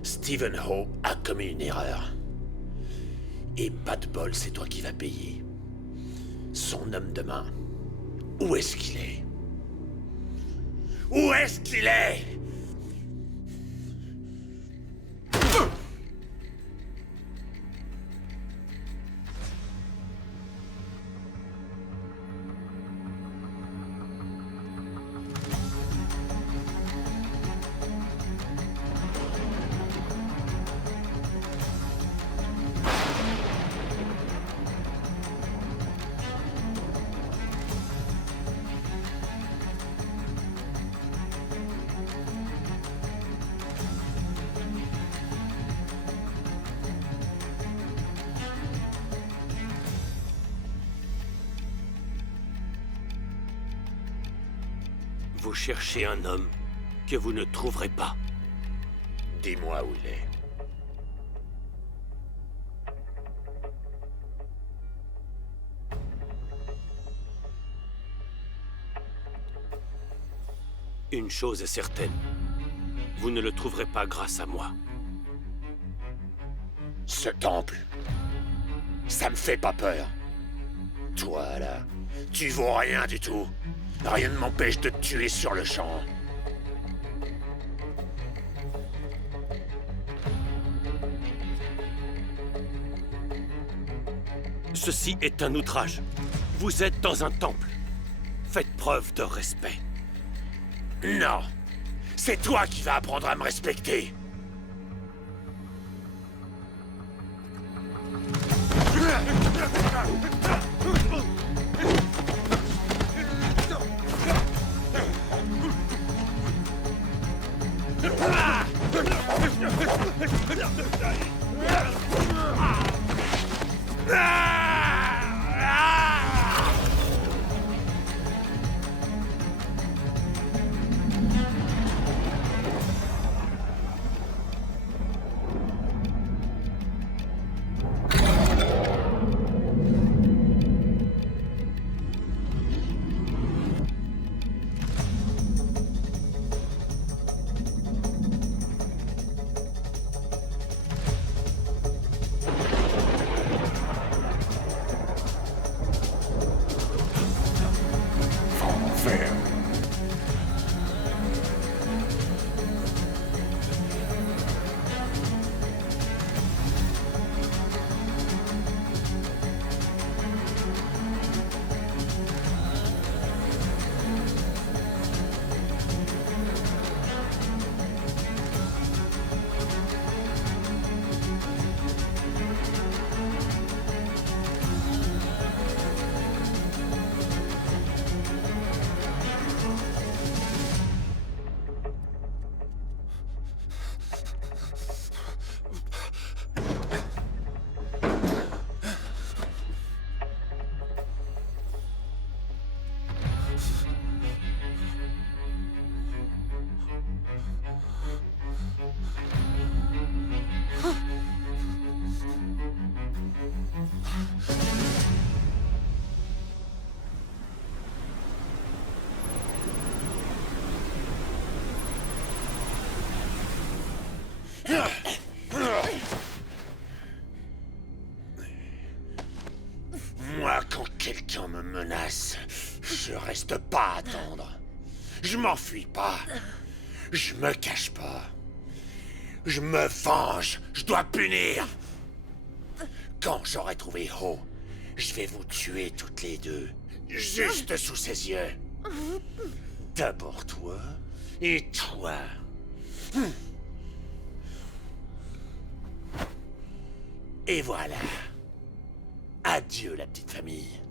Stephen Ho a commis une erreur. Et pas de bol, c'est toi qui vas payer. Son homme de main. Où est-ce qu'il est? Où est-ce qu'il est? Vous cherchez un homme que vous ne trouverez pas. Dis-moi où il est. Une chose est certaine. Vous ne le trouverez pas grâce à moi. Ce temple, ça me fait pas peur. Toi, là, tu vaux rien du tout. Rien ne m'empêche de te tuer sur le champ. Ceci est un outrage. Vous êtes dans un temple. Faites preuve de respect. Non! C'est toi qui vas apprendre à me respecter! Moi, quand quelqu'un me menace, je reste pas à attendre. Je m'enfuis pas. Je me cache pas. Je me venge. Je dois punir. Quand j'aurai trouvé Ho, je vais vous tuer toutes les deux. Juste sous ses yeux. D'abord toi et toi. Et voilà. Adieu, la petite famille.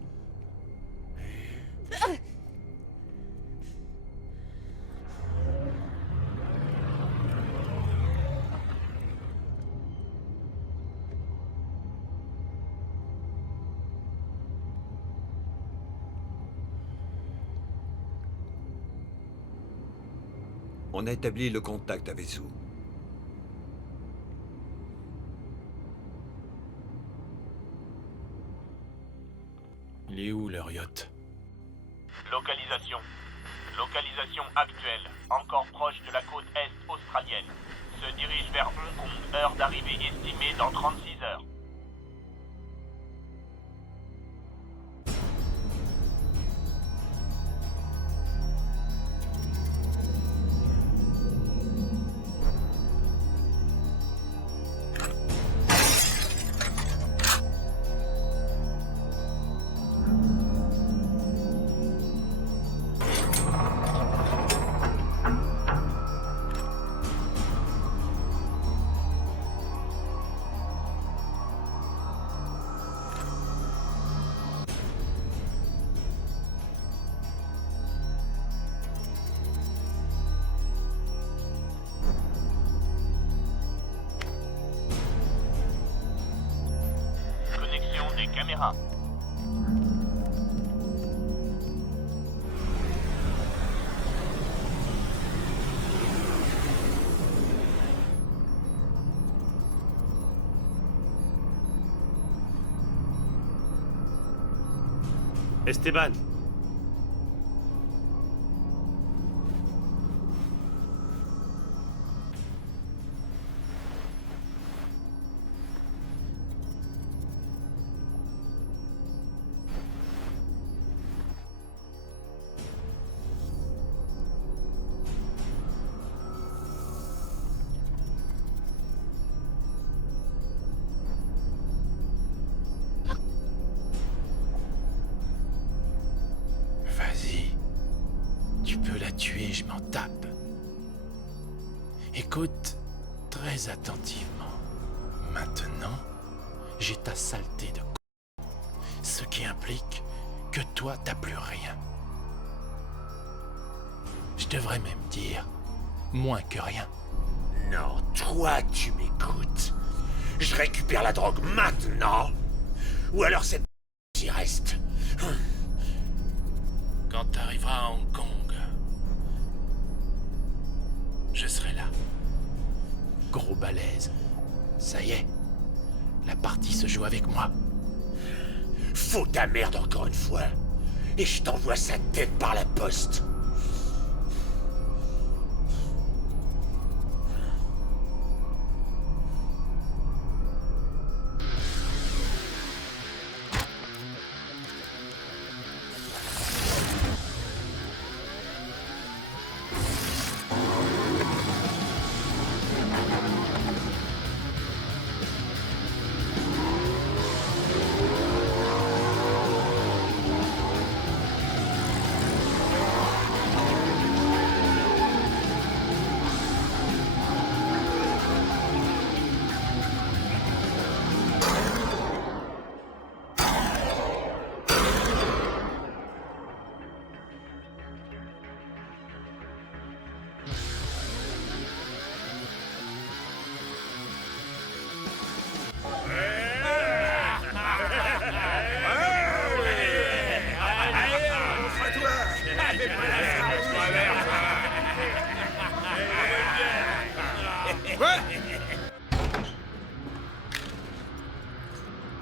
On a établi le contact avec Sue. Il est où leur yacht? Localisation. Localisation actuelle. Encore proche de la côte est australienne. Se dirige vers Hong Kong. Heure d'arrivée estimée dans 36 heures. Caméra. Esteban. Vas-y. Tu peux la tuer, je m'en tape. Écoute très attentivement. Maintenant, j'ai ta saleté de c***. Ce qui implique que toi, t'as plus rien. Je devrais même dire moins que rien. Non, toi, tu m'écoutes. Je récupère la drogue maintenant. Ou alors cette y reste. Quand t'arriveras à Hong Kong, je serai là. Gros balèze. Ça y est, la partie se joue avec moi. Fous ta merde encore une fois. Et je t'envoie sa tête par la poste.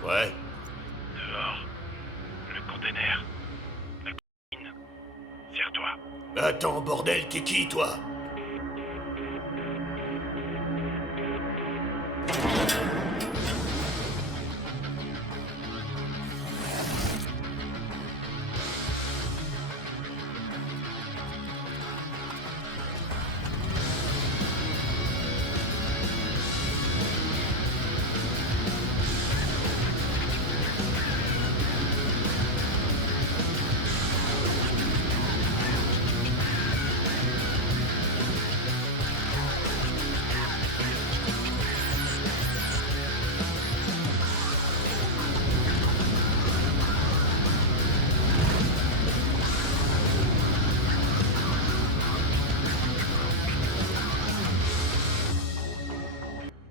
Ouais. Dehors. Le container. La cocaïne. Serre-toi. Attends, bordel, t'es qui, toi?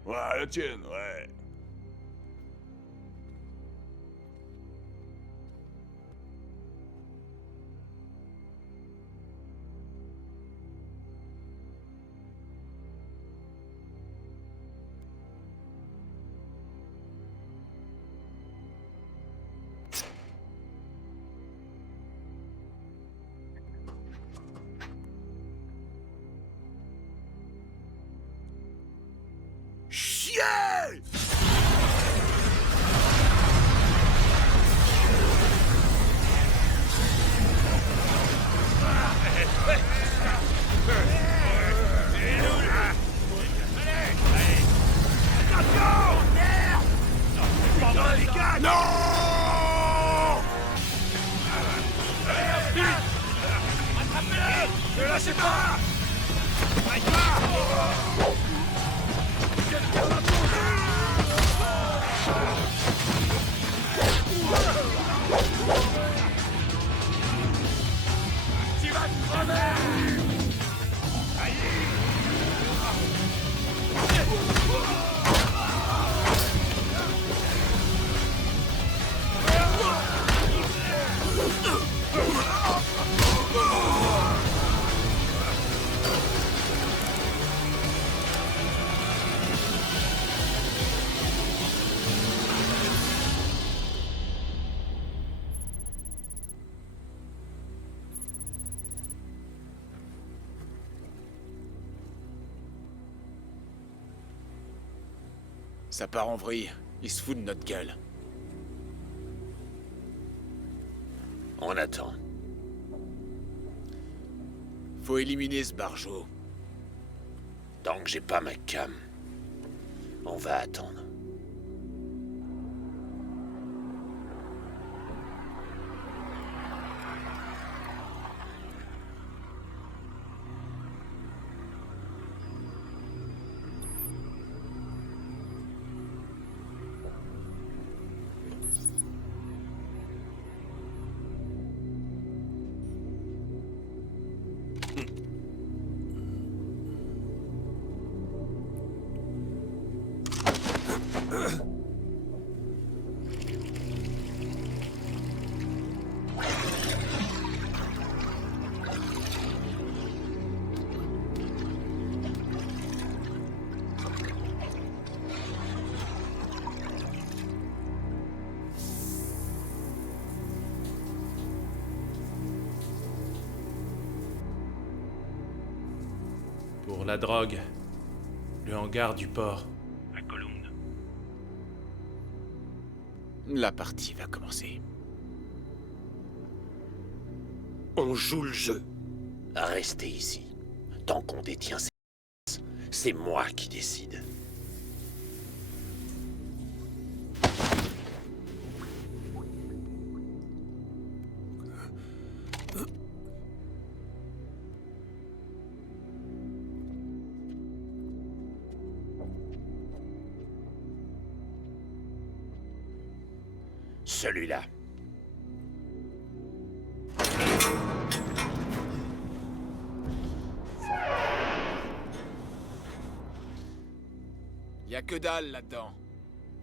Ouais, la tienne, ouais. Chier! Non! Attrapez-le! Ne lâchez pas! Tu vas te crever! Ça part en vrille. Il se fout de notre gueule. On attend. Faut éliminer ce barjot. Tant que j'ai pas ma cam, on va attendre. Pour la drogue, le hangar du port. À Colombes. La partie va commencer. On joue le jeu. Restez ici. Tant qu'on détient ces... c'est moi qui décide. Celui-là. Y a que dalle là-dedans.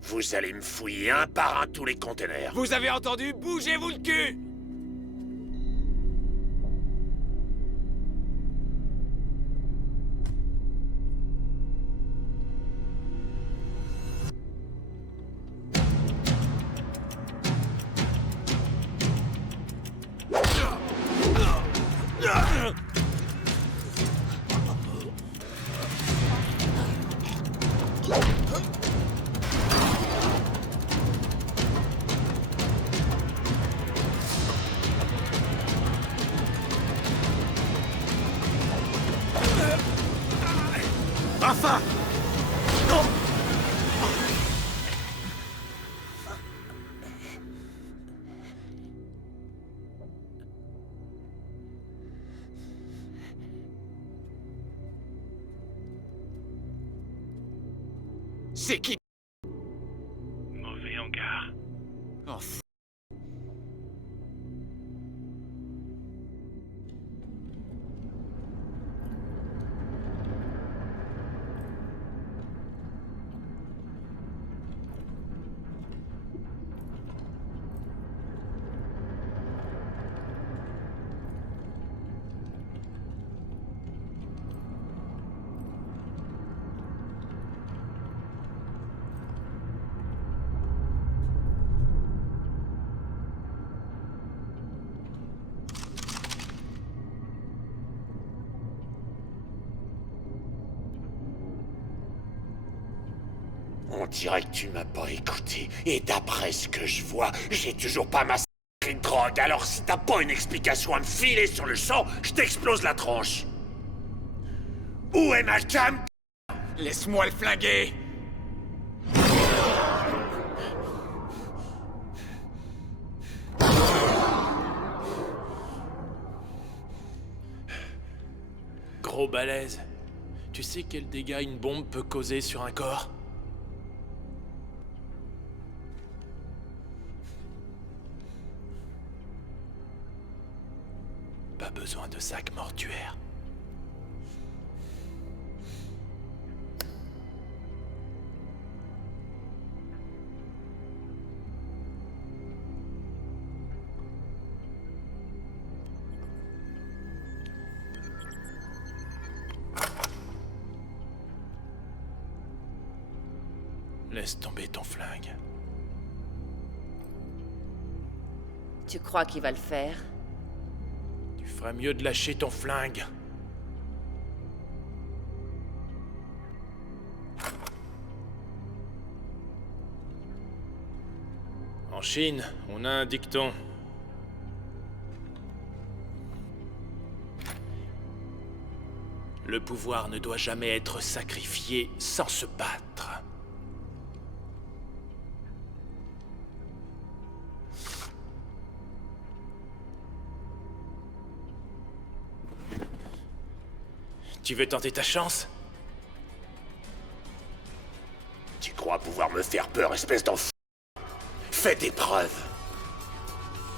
Vous allez me fouiller un par un tous les containers. Vous avez entendu? Bougez-vous le cul! Enfin! Non! C'est qui? Mauvais hangar. Oh, On dirait que tu m'as pas écouté. Et d'après ce que je vois, j'ai toujours pas ma sacrée drogue. Alors si t'as pas une explication à me filer sur le champ, je t'explose la tronche. Où est ma cam? laisse-moi le flinguer! Gros balèze. Tu sais quel dégât une bombe peut causer sur un corps? Pas besoin de sac mortuaire. Laisse tomber ton flingue. Tu crois qu'il va le faire? Tu ferais mieux de lâcher ton flingue. En Chine, on a un dicton. Le pouvoir ne doit jamais être sacrifié sans se battre. Tu veux tenter ta chance? Tu crois pouvoir me faire peur, espèce d'enfant? Fais tes preuves.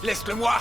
Laisse-le-moi!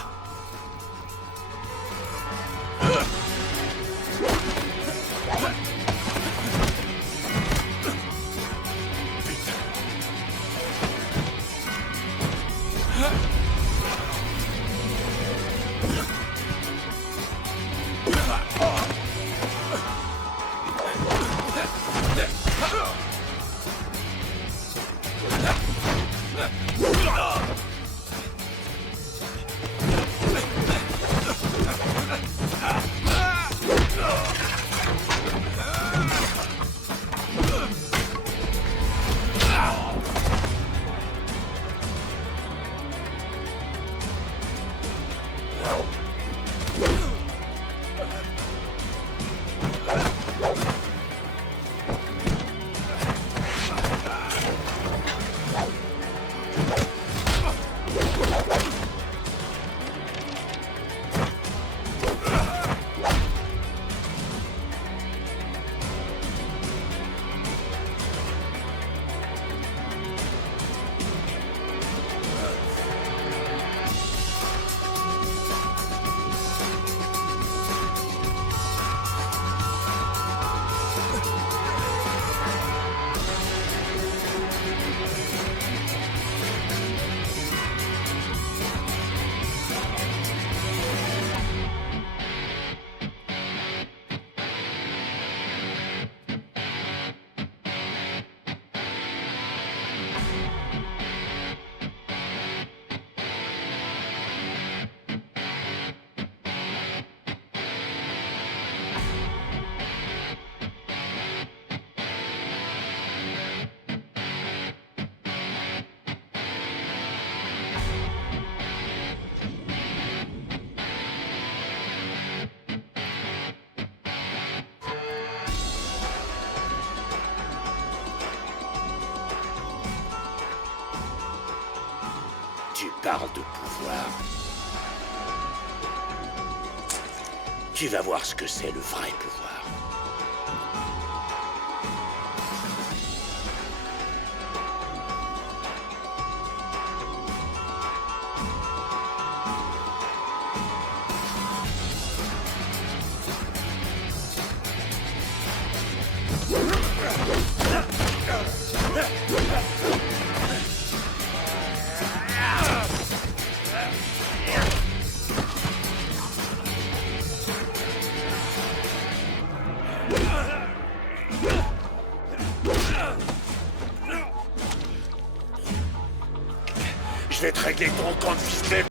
Tu parles de pouvoir. Tu vas voir ce que c'est le vrai pouvoir. Je vais te régler ton compte, fils de...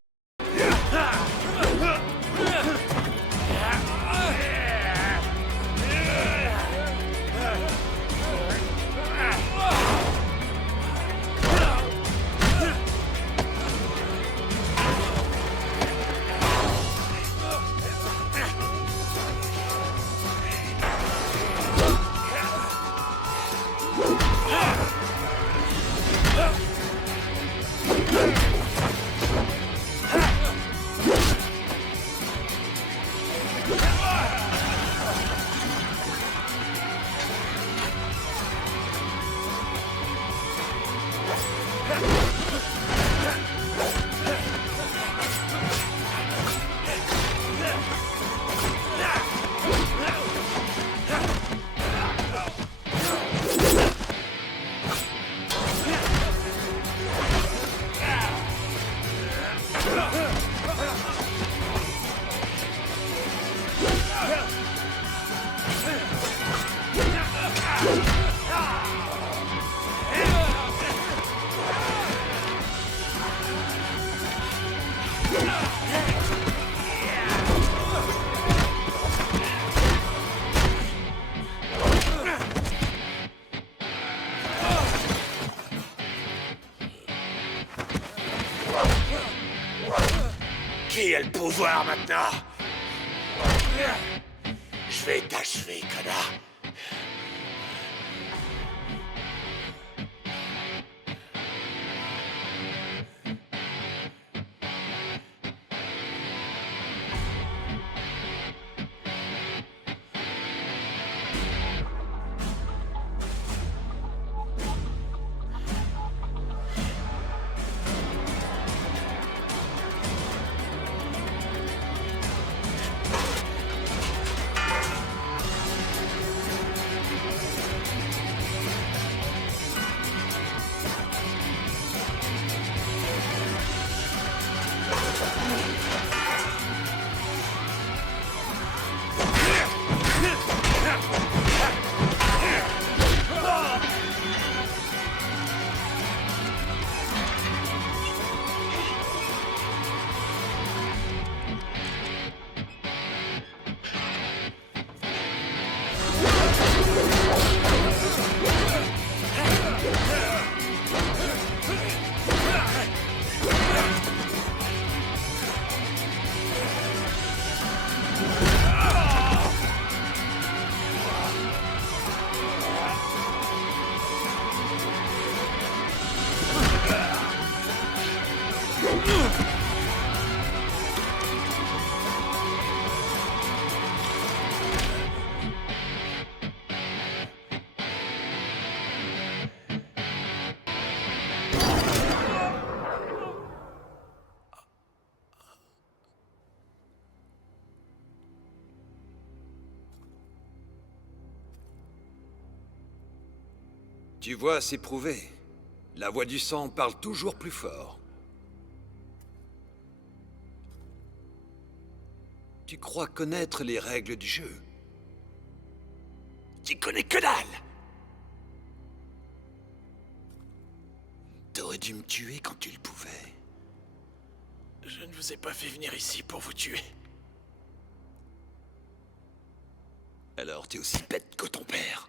Qui a le pouvoir maintenant? Je vais t'achever, connard. Tu vois, c'est prouvé. La voix du sang parle toujours plus fort. Tu crois connaître les règles du jeu? Tu connais que dalle! T'aurais dû me tuer quand tu le pouvais. Je ne vous ai pas fait venir ici pour vous tuer. Alors t'es aussi bête que ton père.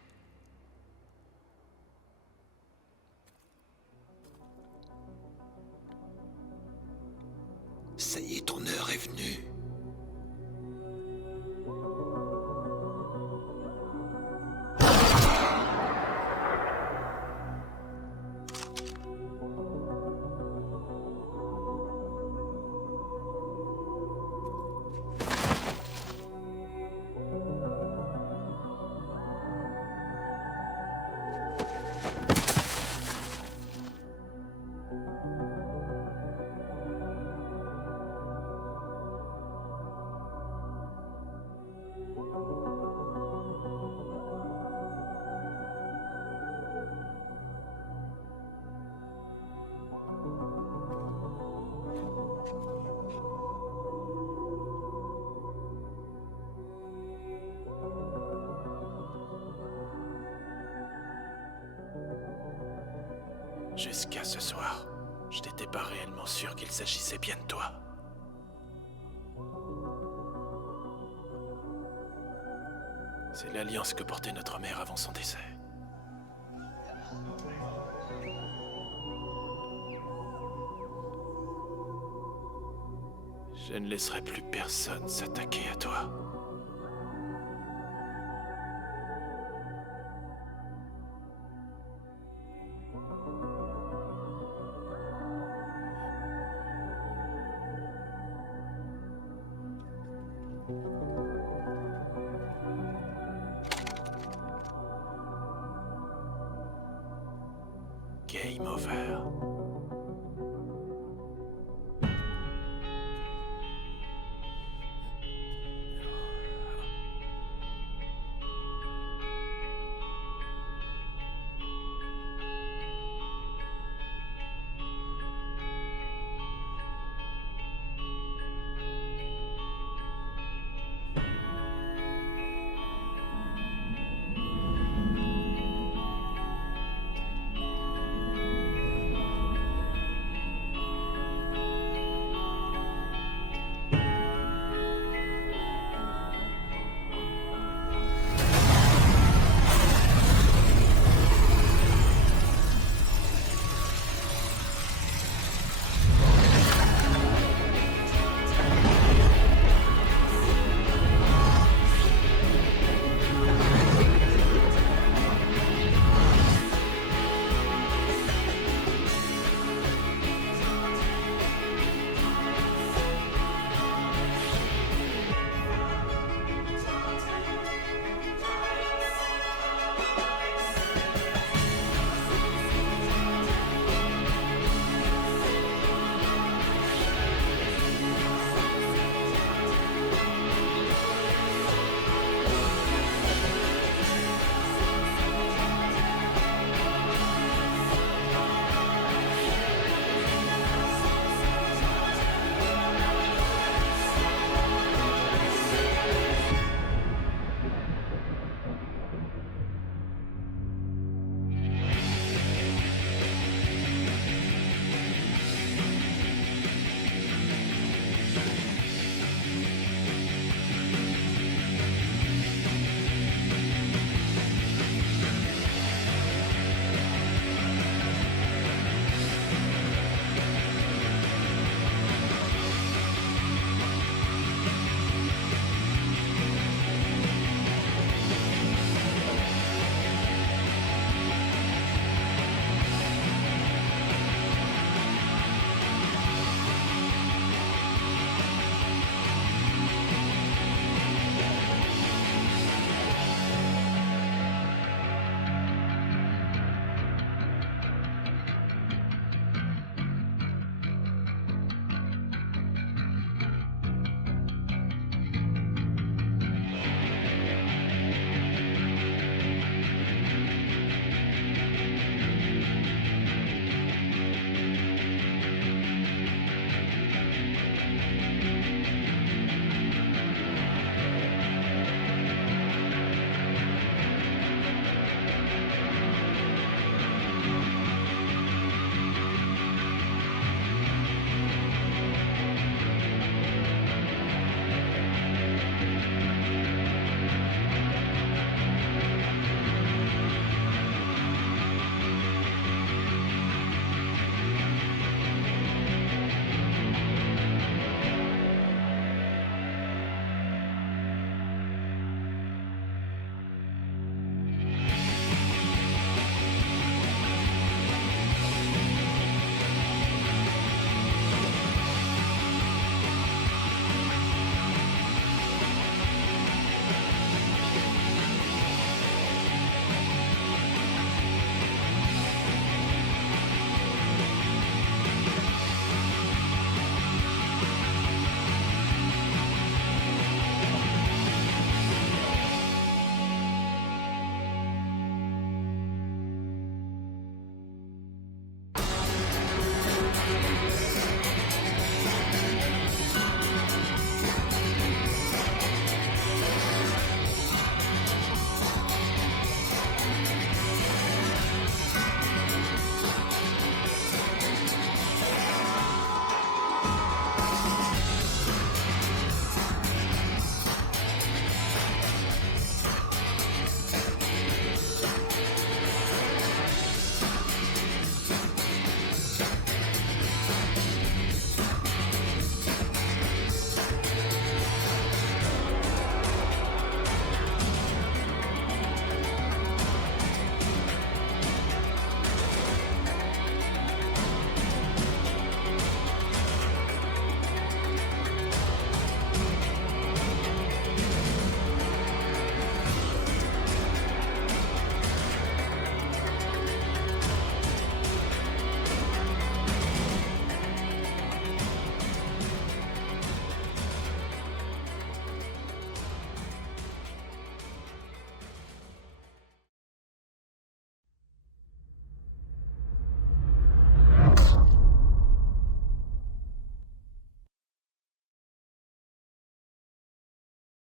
Ça y est, ton heure est venue. Jusqu'à ce soir, je n'étais pas réellement sûr qu'il s'agissait bien de toi. C'est l'alliance que portait notre mère avant son décès. Je ne laisserai plus personne s'attaquer à toi. Game over.